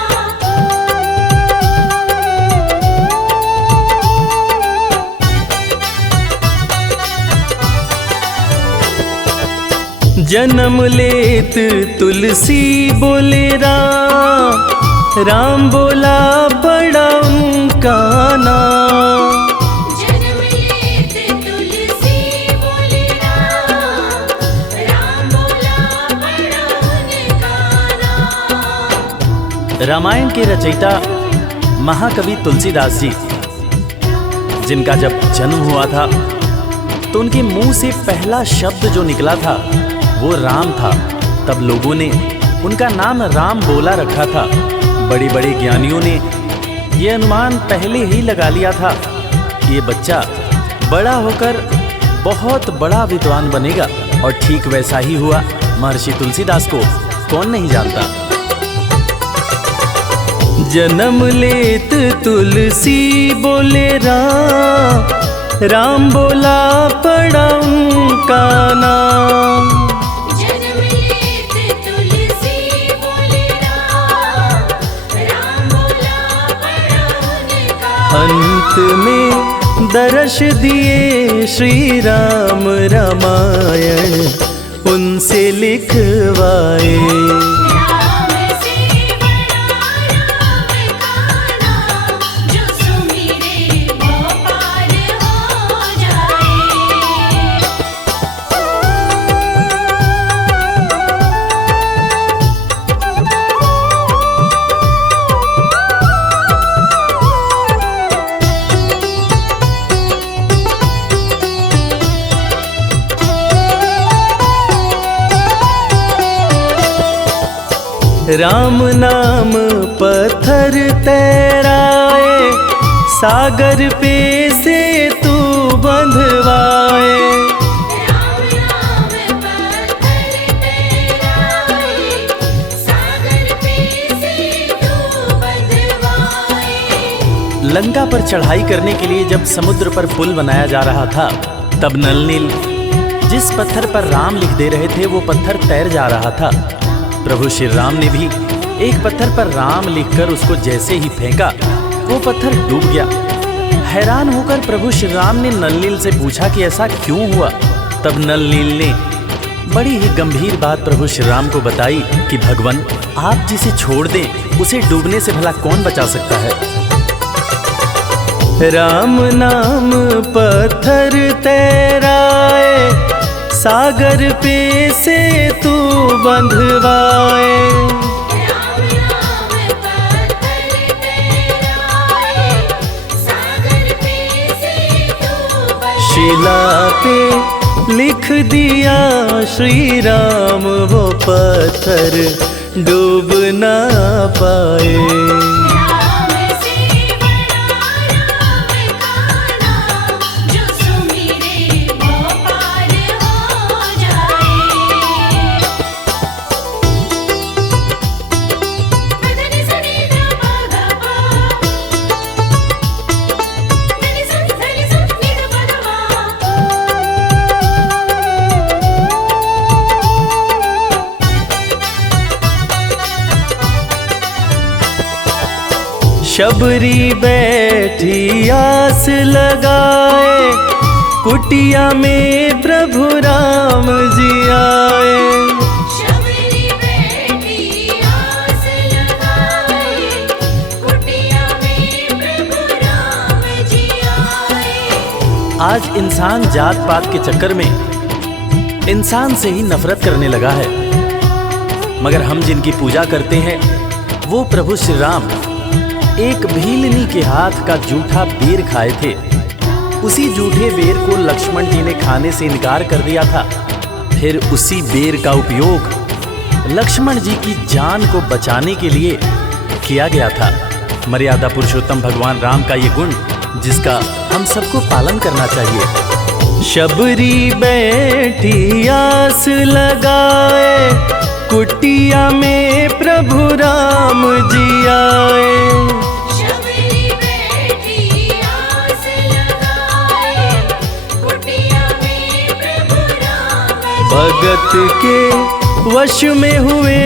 जन्म लेत तुलसी बोले राम, राम बोला बड़ा उनका नाम। जन्म लेत तुलसी बोले राम, राम बोला बड़ा उनका नाम। रामायण के रचयिता महाकवि तुलसीदास जी, जिनका जब जन्म हुआ था तो उनके मुंह से पहला शब्द जो निकला था वो राम था। तब लोगों ने उनका नाम राम बोला रखा था। बड़े बड़े ज्ञानियों ने ये अनुमान पहले ही लगा लिया था कि ये बच्चा बड़ा होकर बहुत बड़ा विद्वान बनेगा, और ठीक वैसा ही हुआ। महर्षि तुलसीदास को कौन नहीं जानता। जन्म लेत तुलसी बोले राम, राम बोला पड़ा उनका नाम। जन्म लेत तुलसी बोले राम, राम बोला बड़ा उनका। अंत में दर्श दिए श्री राम, रामायण उनसे लिखवाए। राम से बड़ा राम का नाम, जो सुमिरे वो पार हो जाए। राम नाम पत्थर तैराए, सागर पे से तू बंधवाए। राम नाम पत्थर तैराए, सागर पे से तू बंधवाए। लंका पर चढ़ाई करने के लिए जब समुद्र पर पुल बनाया जा रहा था, तब नल नील जिस पत्थर पर राम लिख दे रहे थे वो पत्थर तैर जा रहा था। प्रभु श्री राम ने भी एक पत्थर पर राम लिखकर उसको जैसे ही फेंका, वो पत्थर डूब गया। हैरान होकर प्रभु श्री राम ने नल नील से पूछा कि ऐसा क्यों हुआ। तब नल नील ने बड़ी ही गंभीर बात प्रभु श्री राम को बताई कि भगवान, आप जिसे छोड़ दें उसे डूबने से भला कौन बचा सकता है। राम नाम पत्थर तैराए, सागर पे से तू बंधवाए। राम नाम पत्थर तैराए, सागर पे से तू बंधवाए। शिला पे लिख दिया श्री राम, वो पत्थर डूब ना पाए। राम से बड़ा राम का नाम, जो सुमिरे वो शबरी बैठी आस लगाए, कुटिया में प्रभु राम जी आए। शबरी बैठी आस लगाए, कुटिया में प्रभु राम जी आए। आज इंसान जात पात के चक्कर में इंसान से ही नफरत करने लगा है, मगर हम जिनकी पूजा करते हैं वो प्रभु श्री राम एक भीलनी के हाथ का जूठा बेर खाए थे। उसी जूठे बेर को लक्ष्मण जी ने खाने से इनकार कर दिया था। फिर उसी बेर का उपयोग लक्ष्मण जी की जान को बचाने के लिए किया गया था। मर्यादा पुरुषोत्तम भगवान राम का ये गुण जिसका हम सबको पालन करना चाहिए। शबरी बैठी आस लगाए, कुटिया में प्रभु राम जी आए। शबरी बैठी आस लगाए, कुटिया में प्रभु राम जी भगत के वश में हुए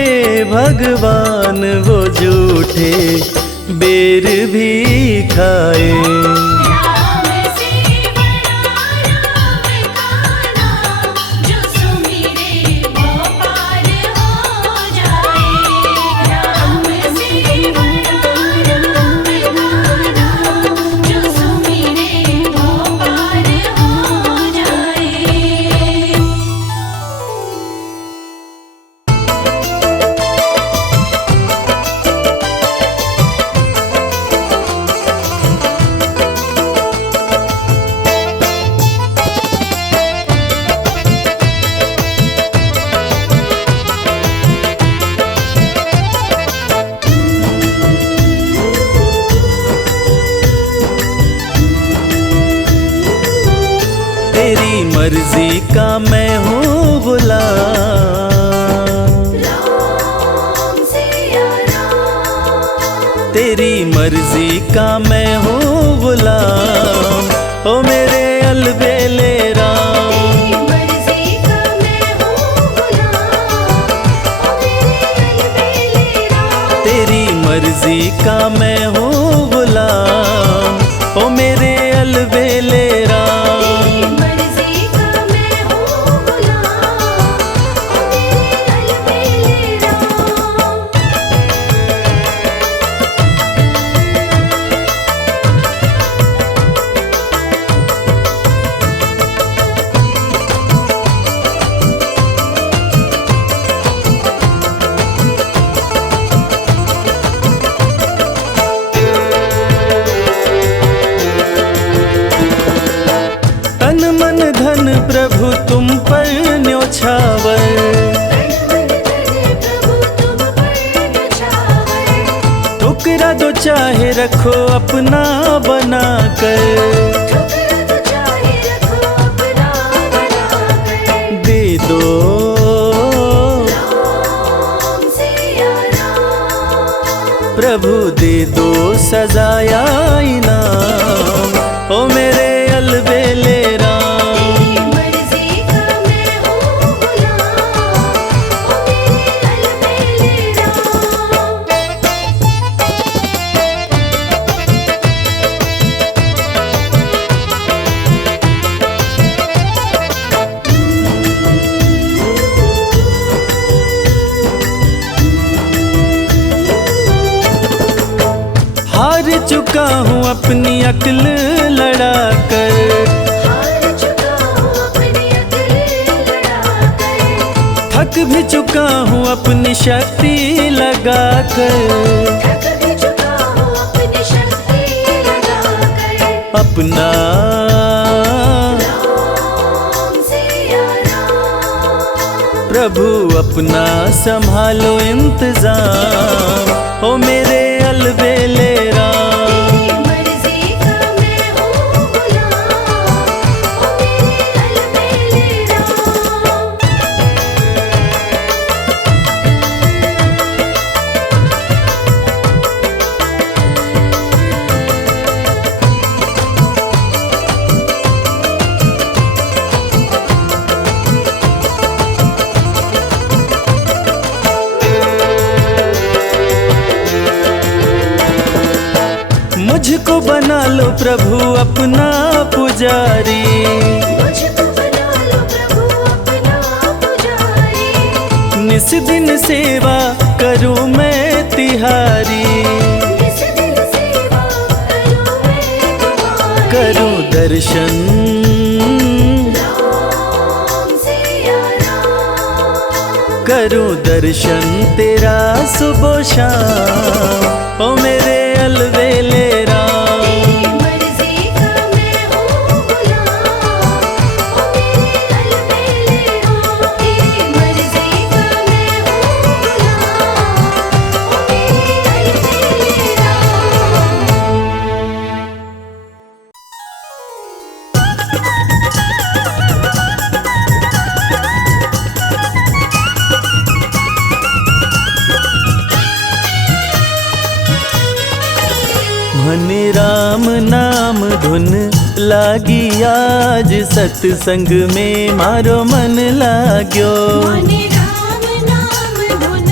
भगवान, वो जूठे बेर भी खाए। राम से बड़ा राम का नाम, जो सुमिरे वो पार हो जाए। राम से बड़ा राम का नाम, जो सुमिरे वो पार हो जाए। तेरी मर्जी का मैं हूँ गुलाम, राम सिया राम, तेरी मर्जी का मैं हूँ गुलाम। ओ मेरे अलबेले राम, तेरी मर्जी का मैं हूँ गुलाम। ओ मेरे अलबेले राम, तेरी मर्जी का मैं हूँ गुलाम। ओ मेरे अलबेले राम, तेरी मर्जी का मैं हूँ गुलाम। ओ मेरे अलबेले राम। तन मन धन प्रभु तुम पर न्योछावर। प्रभु तुम पर न्योछावर, ठुकरा दो चाहे रखो अपना बना कर, ठुकरा तो चाहे रखो अपना बनाकर। दे दो राम सिया राम, प्रभु दे दो सजाया इनाम। ओ मेरे अलबेले राम, तेरी मर्जी का मैं हूँ गुलाम। ओ मेरे अलबेले राम। हार चुका हूँ अपनी अक्ल लड़ाकर, हार चुका हूँ अपनी अक्ल लड़ाकर, थक भी चुका हूँ अपनी शक्ति लगाकर। थक भी चुका हूँ अपनी शक्ति लगाकर। अपना राम सिया राम, प्रभु अपना संभालो इंतजाम। ओ मेरे अलबेले राम, तेरी मर्जी का मैं हूँ गुलाम। ओ मेरे अलबेले राम। मुझको बना लो प्रभु अपना पुजारी, मुझको बना लो प्रभु अपना पुजारी। निस दिन सेवा करूं मैं तिहारी, निस दिन सेवा करूं मैं तुम्हारी। करूं दर्शन राम सिया राम। करूं दर्शन तेरा सुबह शाम, ओ मेरे अलवेले राम। तेरी मर्जी का मैं हूँ गुलाम, ओ मेरे अलबेले राम। तेरी मर्जी का मैं हूँ गुलाम, ओ मेरे अलबेले राम। मन राम नाम धुन लागी आज, सत्संग में मारो मन लाग्यो। मने राम नाम धुन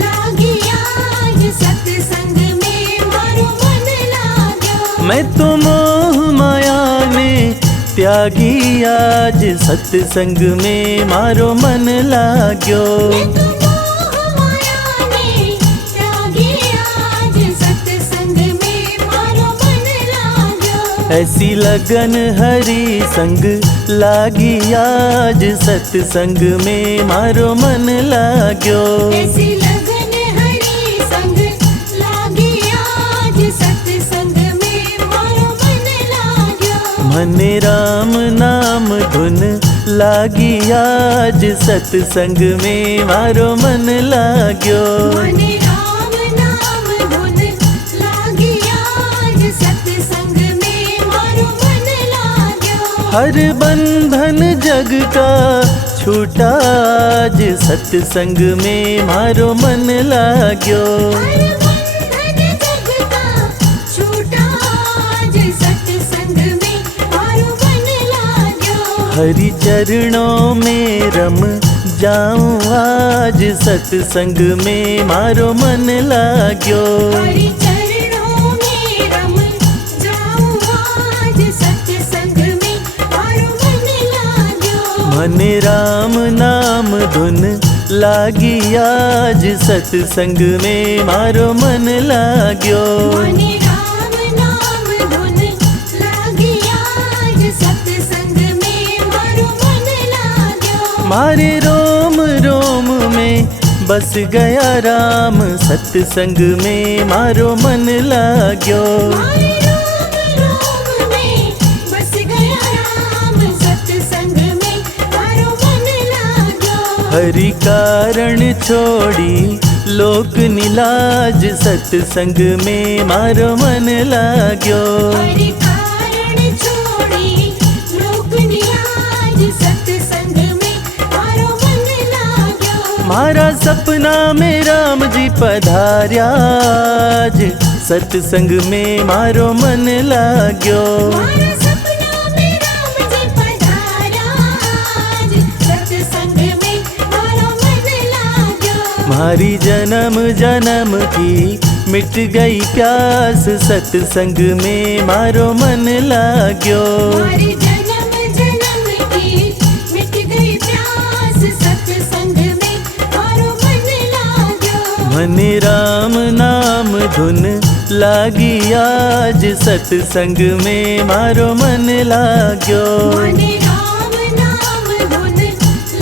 लागी आज, सत्संग में मारो मन लाग्यो। मैं तो मोह माया ने त्यागी आज, सत्संग में मारो मन लाग्यो। मैं तो मोह माया ने त्यागी आज, सत्संग में मारो मन लाग्यो। ऐसी लगन हरि संग लागी आज, सत्संग में मारो मन लाग्यो। ऐसी लगन हरि संग लागी आज, सत्संग में मारो मन लाग्यो। मन राम नाम धुन लागी आज, सत्संग में मारो मन लाग्यो। मने राम नाम धुन लागी आज, सत्संग में मारो मन लाग्यो। हर बंधन जग का छूटा आज, सत्संग में मारो मन लाग्यो। हर बंधन जग का छूटा आज, सत्संग में मारो मन लाग्यो। हरि चरणों में रम जाऊं आज, सत्संग में मारो मन लाग्यो। हरि चरणों में रम जाऊं आज, सत्संग में मारो मन लाग्यो। मन राम नाम धुन लागी आज, सत्संग में मारो मन लाग्यो। मने राम नाम धुन लागी आज, सत्संग में मारो मन लाग्यो। मारे रोम रोम में बस गया राम, सत्संग में मारो मन लाग्यो। मारे रोम रोम में बस गया राम, सत्संग में मारो मन लाग्यो। हरि कारण छोड़ी लोक निलाज, सत्संग में मारो मन लाग्यो। हरि कारण छोड़ी लोक निलाज, सत्संग में मारो मन लाग्यो। मारा सपना में राम जी पधार्या आज, सत्संग में मारो मन लाग्यो। मारा सपना में राम जी पधारा आज, सत्संग में मारो मन लाग्यो। मारी जन्म जन्म की मिट गई प्यास, सत्संग में मारो मन लाग्यो। हमारी जन्म जन्म की मिट गई प्यास, सत्संग में मारो मन लाग्यो। मन राम नाम धुन लागी आज, सत्संग में मारो मन लाग्यो। मने राम नाम धुन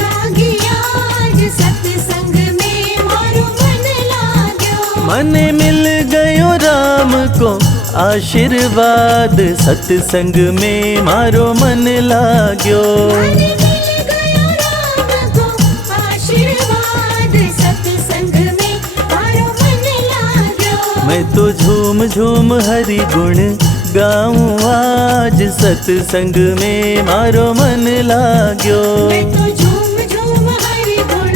लागी आज, सत्संग में मारो मन लाग्यो। मने मिल गयो राम को आशीर्वाद, सत्संग में मारो मन लाग्यो। मने मिल गयो राम को आशीर्वाद, सत्संग में मारो मन लाग्यो। मैं तो झूम झूम हरि गुण गाऊं आज, सत्संग में मारो मन लाग्यो। मैं तो झूम झूम हरि गुण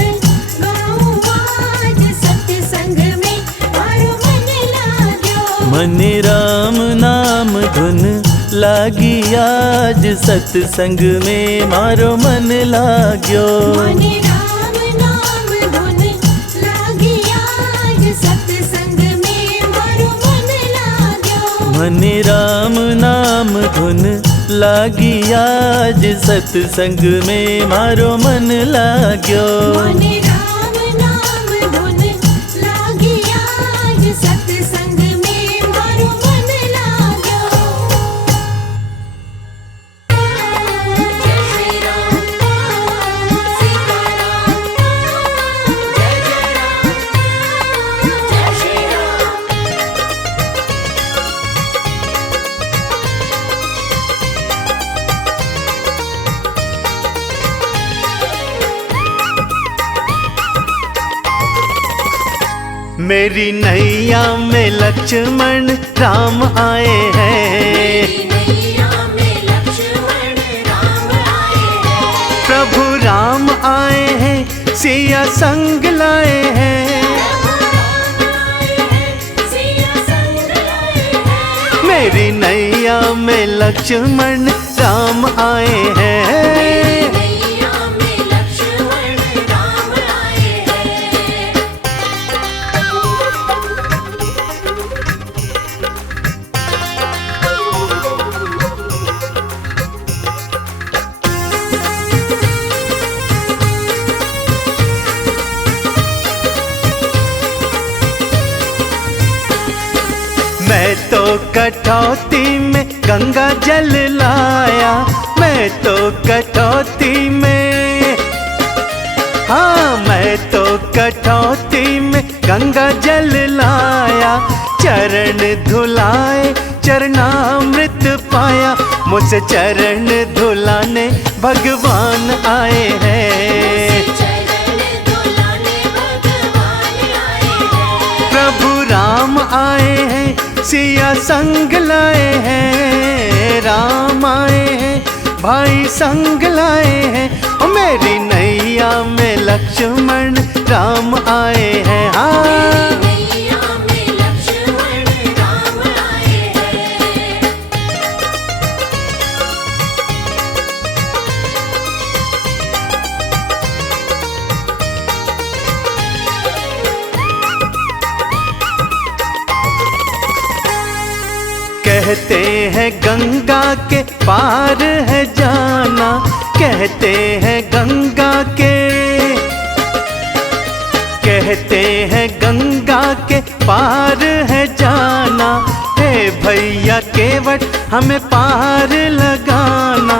गाऊं आज, सत्संग में मारो मन लाग्यो। मन राम नाम धुन लागी आज, सत्संग में मारो मन लाग्यो। मने राम नाम धुन लागी आज, सत्संग में मारो मन लाग्यो। मन राम नाम धुन लागी आज, सत्संग में मारो मन लाग्यो। मन राम नाम धुन लागी आज, सत्संग में मारो मन लाग्यो। जय श्री राम सीता राम, जय जय राम जय श्री राम। मेरी नैया में लक्ष्मण राम आए हैं, नैया में लक्ष्मण राम आए हैं। प्रभु राम आए हैं, सिया संग लाए हैं। सिया संग लाए हैं। मेरी नैया में लक्ष्मण राम आए हैं। नैया में लक्ष्मण राम आए हैं। मैं तो कटौती में गंगा जल लाया, मैं तो कटौती में, हाँ मैं तो कटौती में गंगा जल लाया। चरण धुलाए चरणामृत पाया, मुझसे चरण धुलाने भगवान आए हैं। चरण धुलाने भगवान आए हैं। प्रभु राम आए हैं, सिया संग लाए हैं। राम आए हैं, भाई संग लाए हैं। ओ मेरी नैया में लक्ष्मण राम आए हैं। हाँ नैया में लक्ष्मण राम आए हैं। कहते हैं गंगा के पार है जाना, कहते हैं गंगा के, कहते हैं गंगा के पार है जाना। हे भैया केवट हमें पार लगाना,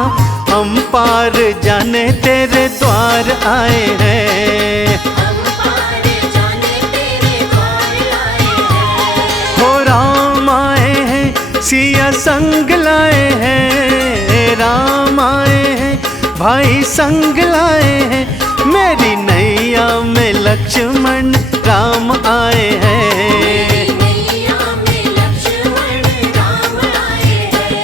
हम पार जाने तेरे द्वार आए हैं। हम पार जाने तेरे द्वार आए हैं। हो राम आए हैं, सिया संग लाए हैं। राम आए हैं, भाई संग लाए हैं। मेरी नैया में लक्ष्मण राम आए हैं। नैया में लक्ष्मण राम आए हैं।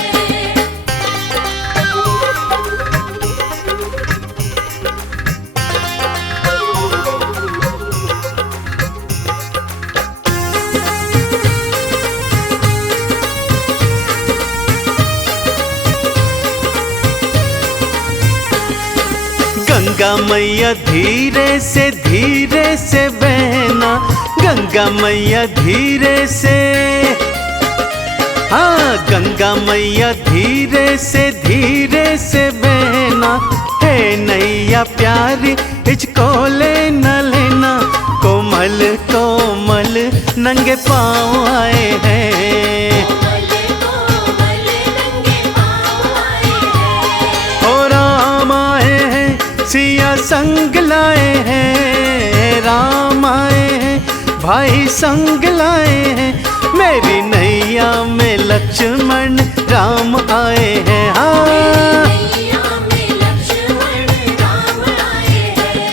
गंगा मैया धीरे से बहना, गंगा मैया धीरे से, हाँ गंगा मैया धीरे से बहना। हे नैया प्यारी हिचको ले न लेना, कोमल कोमल नंगे पाँव आए हैं। कोमल नंगे पाँव आए हैं। हो राम आए हैं, सिया संग लाए हैं। राम आए हैं, भाई संग लाए हैं। मेरी नैया में लक्ष्मण राम आए हैं। हाँ नैया में लक्ष्मण राम आए हैं।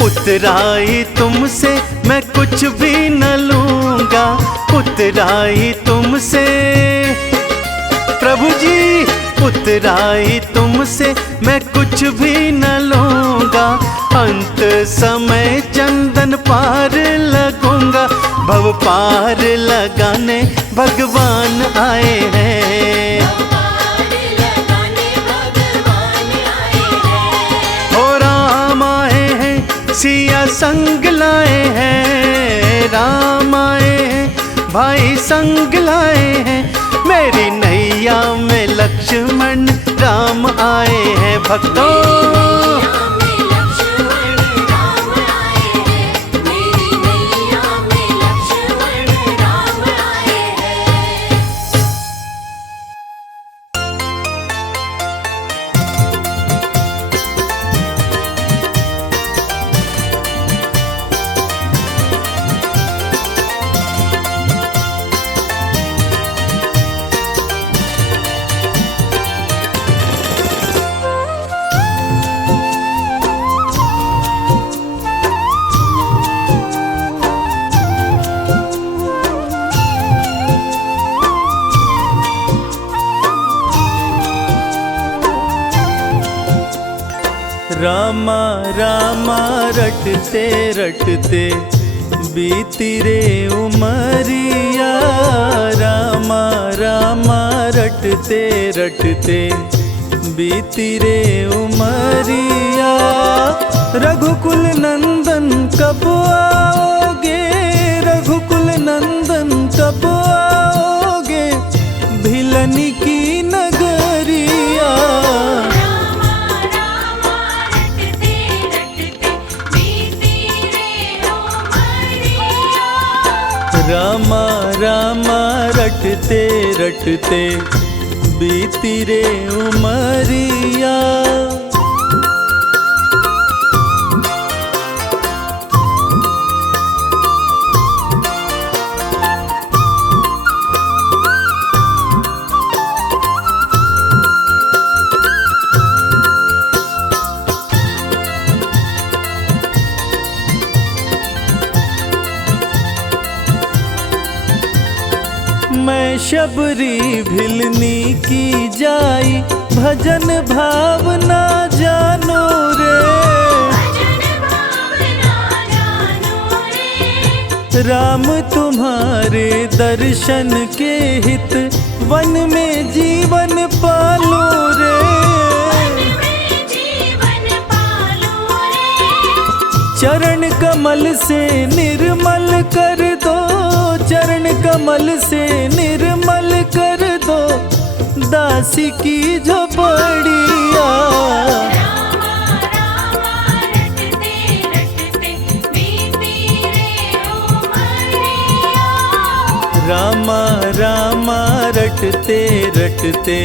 उतराई तुमसे मैं कुछ भी न लूंगा, उतराई तुमसे प्रभु जी उतराई तुमसे मैं कुछ भी न लूंगा, अंत समय चंदन पार लगूंगा। भव पार लगाने भगवान आए हैं, ओ राम आए हैं, सिया संग लाए हैं। राम आए हैं, भाई संग लाए हैं। मेरी नैया में लक्ष्मण राम आए हैं। भक्तों रामा रामा रटते रटते बीती रे उमरिया। रामा रामा रटते रटते बीती रे उमरिया। रघुकुल नंदन कब आओगे, रघुकुल नंदन कब आओगे, भिलनी की नगरिया। रामा रामा रटते रटते बीती रे उमरिया। मैं शबरी भिलनी की जाई, भजन भावना जानो रे। राम तुम्हारे दर्शन के हित, वन में जीवन पालो रे। चरण कमल से निर्मल कर दो, चरण कमल से निर्मल कर दो, दासी की झोपड़िया। रामा रामा रटते रटते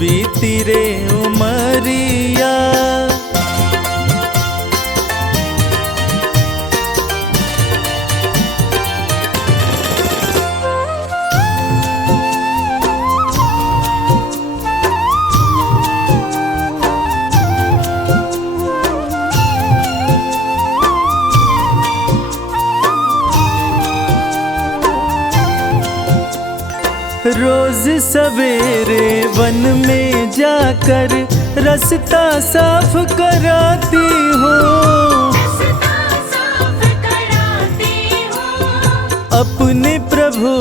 बीती रे उमरिया। रोज सवेरे वन में जाकर रास्ता साफ कराती हूँ। अपने प्रभु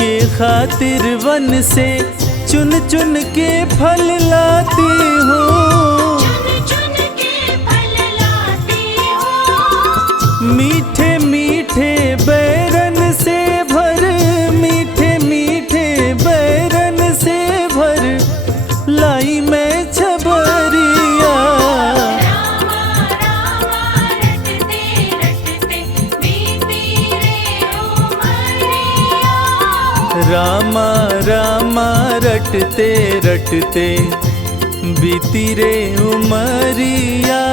के खातिर वन से चुन चुन के फल लाती हूँ। मीठे मीठे बैरन से भर, मीठे मीठे बैरन से भर लाई मैं छबरिया। रामा रामा रटते रटते बीती रे उमरिया।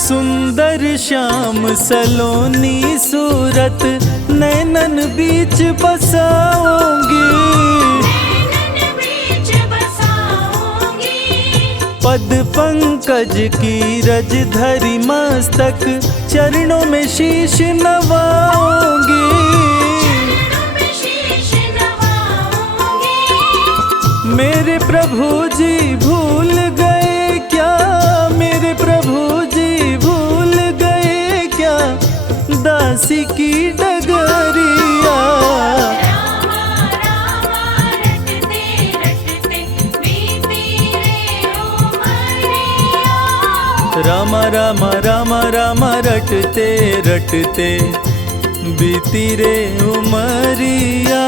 सुंदर सुंदर श्याम सलोनी सूरत नैनन बीच बसाऊंगी। नैनन बीच बसाऊंगी। पद पंकज की रज धरी मस्तक चरणों में शीश नवाऊंगी। चरणों में शीश नवाऊंगी। मेरे प्रभु जी भूल गए क्या, मेरे प्रभु जी भूल गए क्या, दासी की डगरिया। रामा रामा रटते रटते बीती रे उमरिया। रामा रामा रामा रामा रटते रटते बीती रे उमरिया।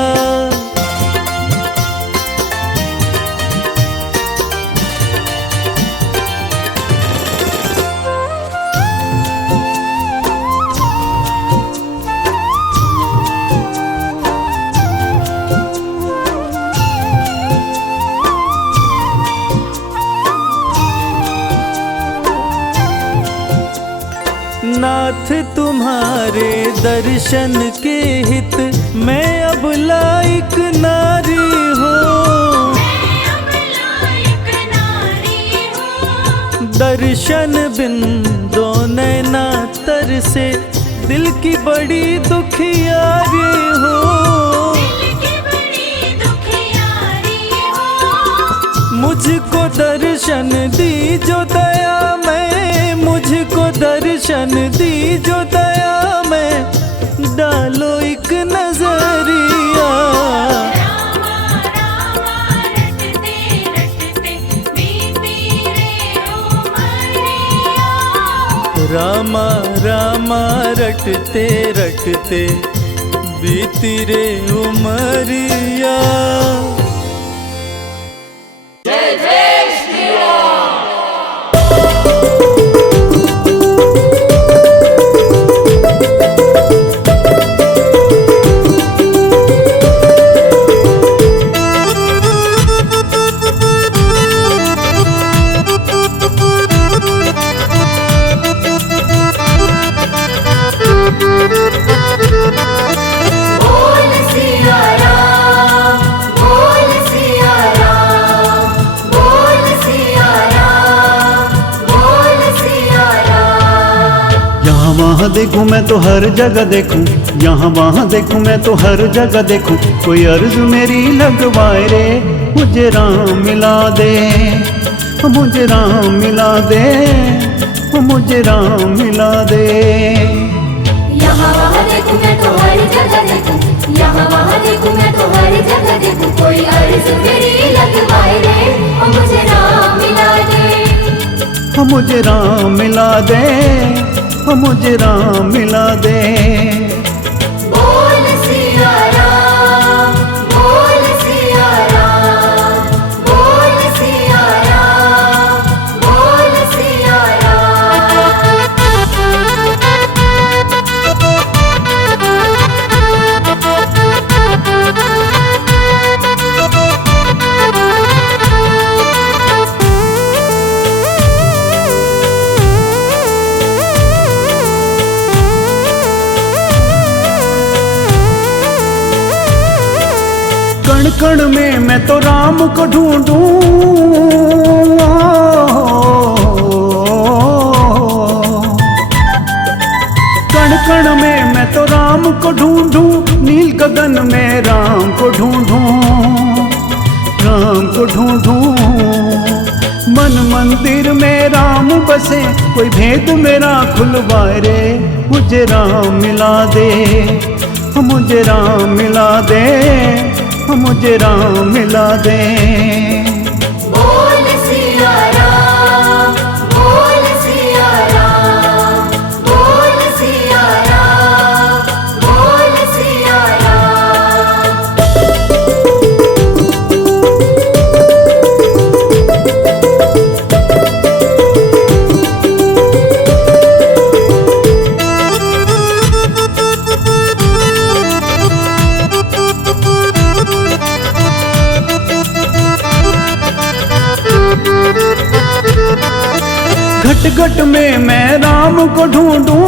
नाथ तुम्हारे दर्शन के हित मैं अब लायक नारी हूँ। मैं अब लायक नारी हूँ। दर्शन बिन दो नैना तर से दिल की बड़ी दुखियारी हूँ। दिल की बड़ी दुखियारी हूँ। मुझको दर्शन दीजो दया मैं, मुझको दर्शन दीजो दया मैं, डालो एक नजरिया। रामा रामा रटते रटते बीती रे उमरिया। रामा रामा रटते रटते बीती रे उमरिया। बोल सिया राम, बोल सिया राम, बोल सिया राम, बोल सिया राम। यहाँ वहाँ देखूं मैं तो हर जगह देखूं, यहाँ वहाँ देखूं मैं तो हर जगह देखूं, कोई अर्ज मेरी लगवाए रे, मुझे राम मिला दे, मुझे राम मिला दे, मुझे राम मिला दे। यहाँ वहाँ देखूं मैं तो हर जगह देखूं, यहाँ वहाँ देखूं मैं तो हर जगह देखूं, कोई अर्ज मेरी लगवाए रे, ओ मुझे राम मिला दे। मुझे राम मिला दे, मुझे राम मिला दे। बोल सिया राम, बोल सिया राम, बोल सिया राम, बोल सिया कण कण में मैं तो राम को ढूंढूं, कण कण में मैं तो राम को ढूंढूं, नील गगन में राम को ढूंढूं, राम को ढूंढूं। मन मंदिर में राम बसे, कोई भेद मेरा खुलवाए रे, मुझे राम मिला दे, मुझे राम मिला दे, मुझे राम मिला दे। बोल सिया राम, बोल सिया राम, बोल सिया राम, बोल सिया राम। घट घट में मैं राम को ढूंढूं,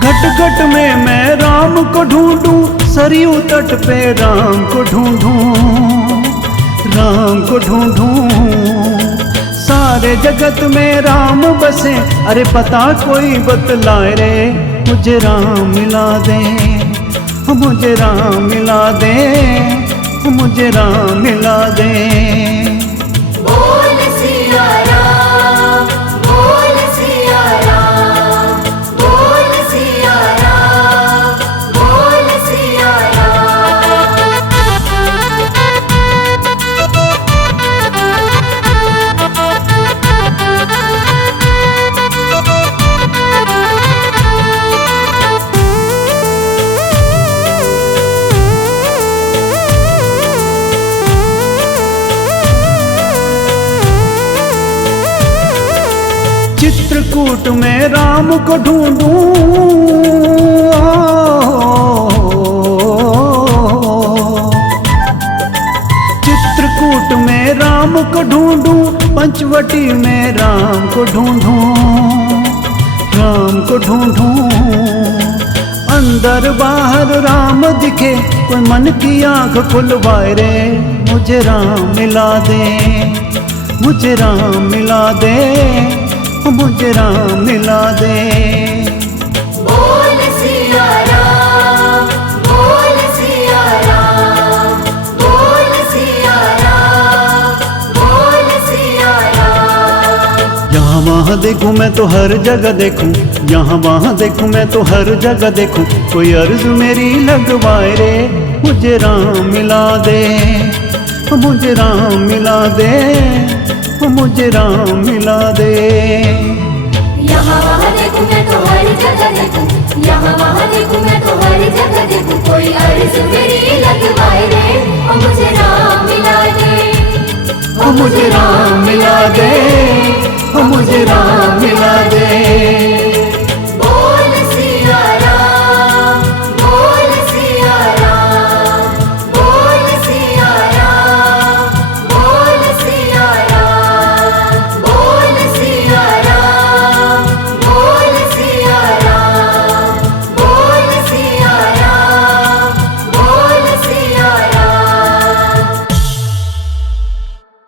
घट घट में मैं राम को ढूंढूं, सरयू तट पे राम को ढूंढूं, राम को ढूंढूं। सारे जगत में राम बसे, अरे पता कोई बतलाए रे, मुझे राम मिला दे, मुझे राम मिला दे, मुझे राम मिला दे। बोल सिया राम, बोल सिया राम, बोल सिया राम, बोल सिया चित्रकूट में राम को ढूंढूं, चित्रकूट में राम को ढूंढूं, पंचवटी में राम को ढूंढूं, राम को ढूंढूं। अंदर बाहर राम दिखे, कोई मन की आंख खुलवाए रे, मुझे राम मिला दे, मुझे राम मिला दे, मुझे राम मिला दे। बोल सिया राम, बोल सिया राम, बोल सिया राम, बोल सिया राम। यहाँ वहाँ देखूं मैं तो हर जगह देखूं, यहाँ वहाँ देखूं मैं तो हर जगह देखूं, कोई अर्ज मेरी लगवाए रे, मुझे राम मिला दे, मुझे राम मिला दे, मुझे राम मिला दे। यहाँ वहाँ देखूं मैं तो हर जगह देखूं, यहाँ वहाँ देखूं मैं तो हर जगह देखूं, कोई अर्ज मेरी लगवाए रे, ओ मुझे राम मिला दे, मुझे राम मिला दे, मुझे राम मिला दे।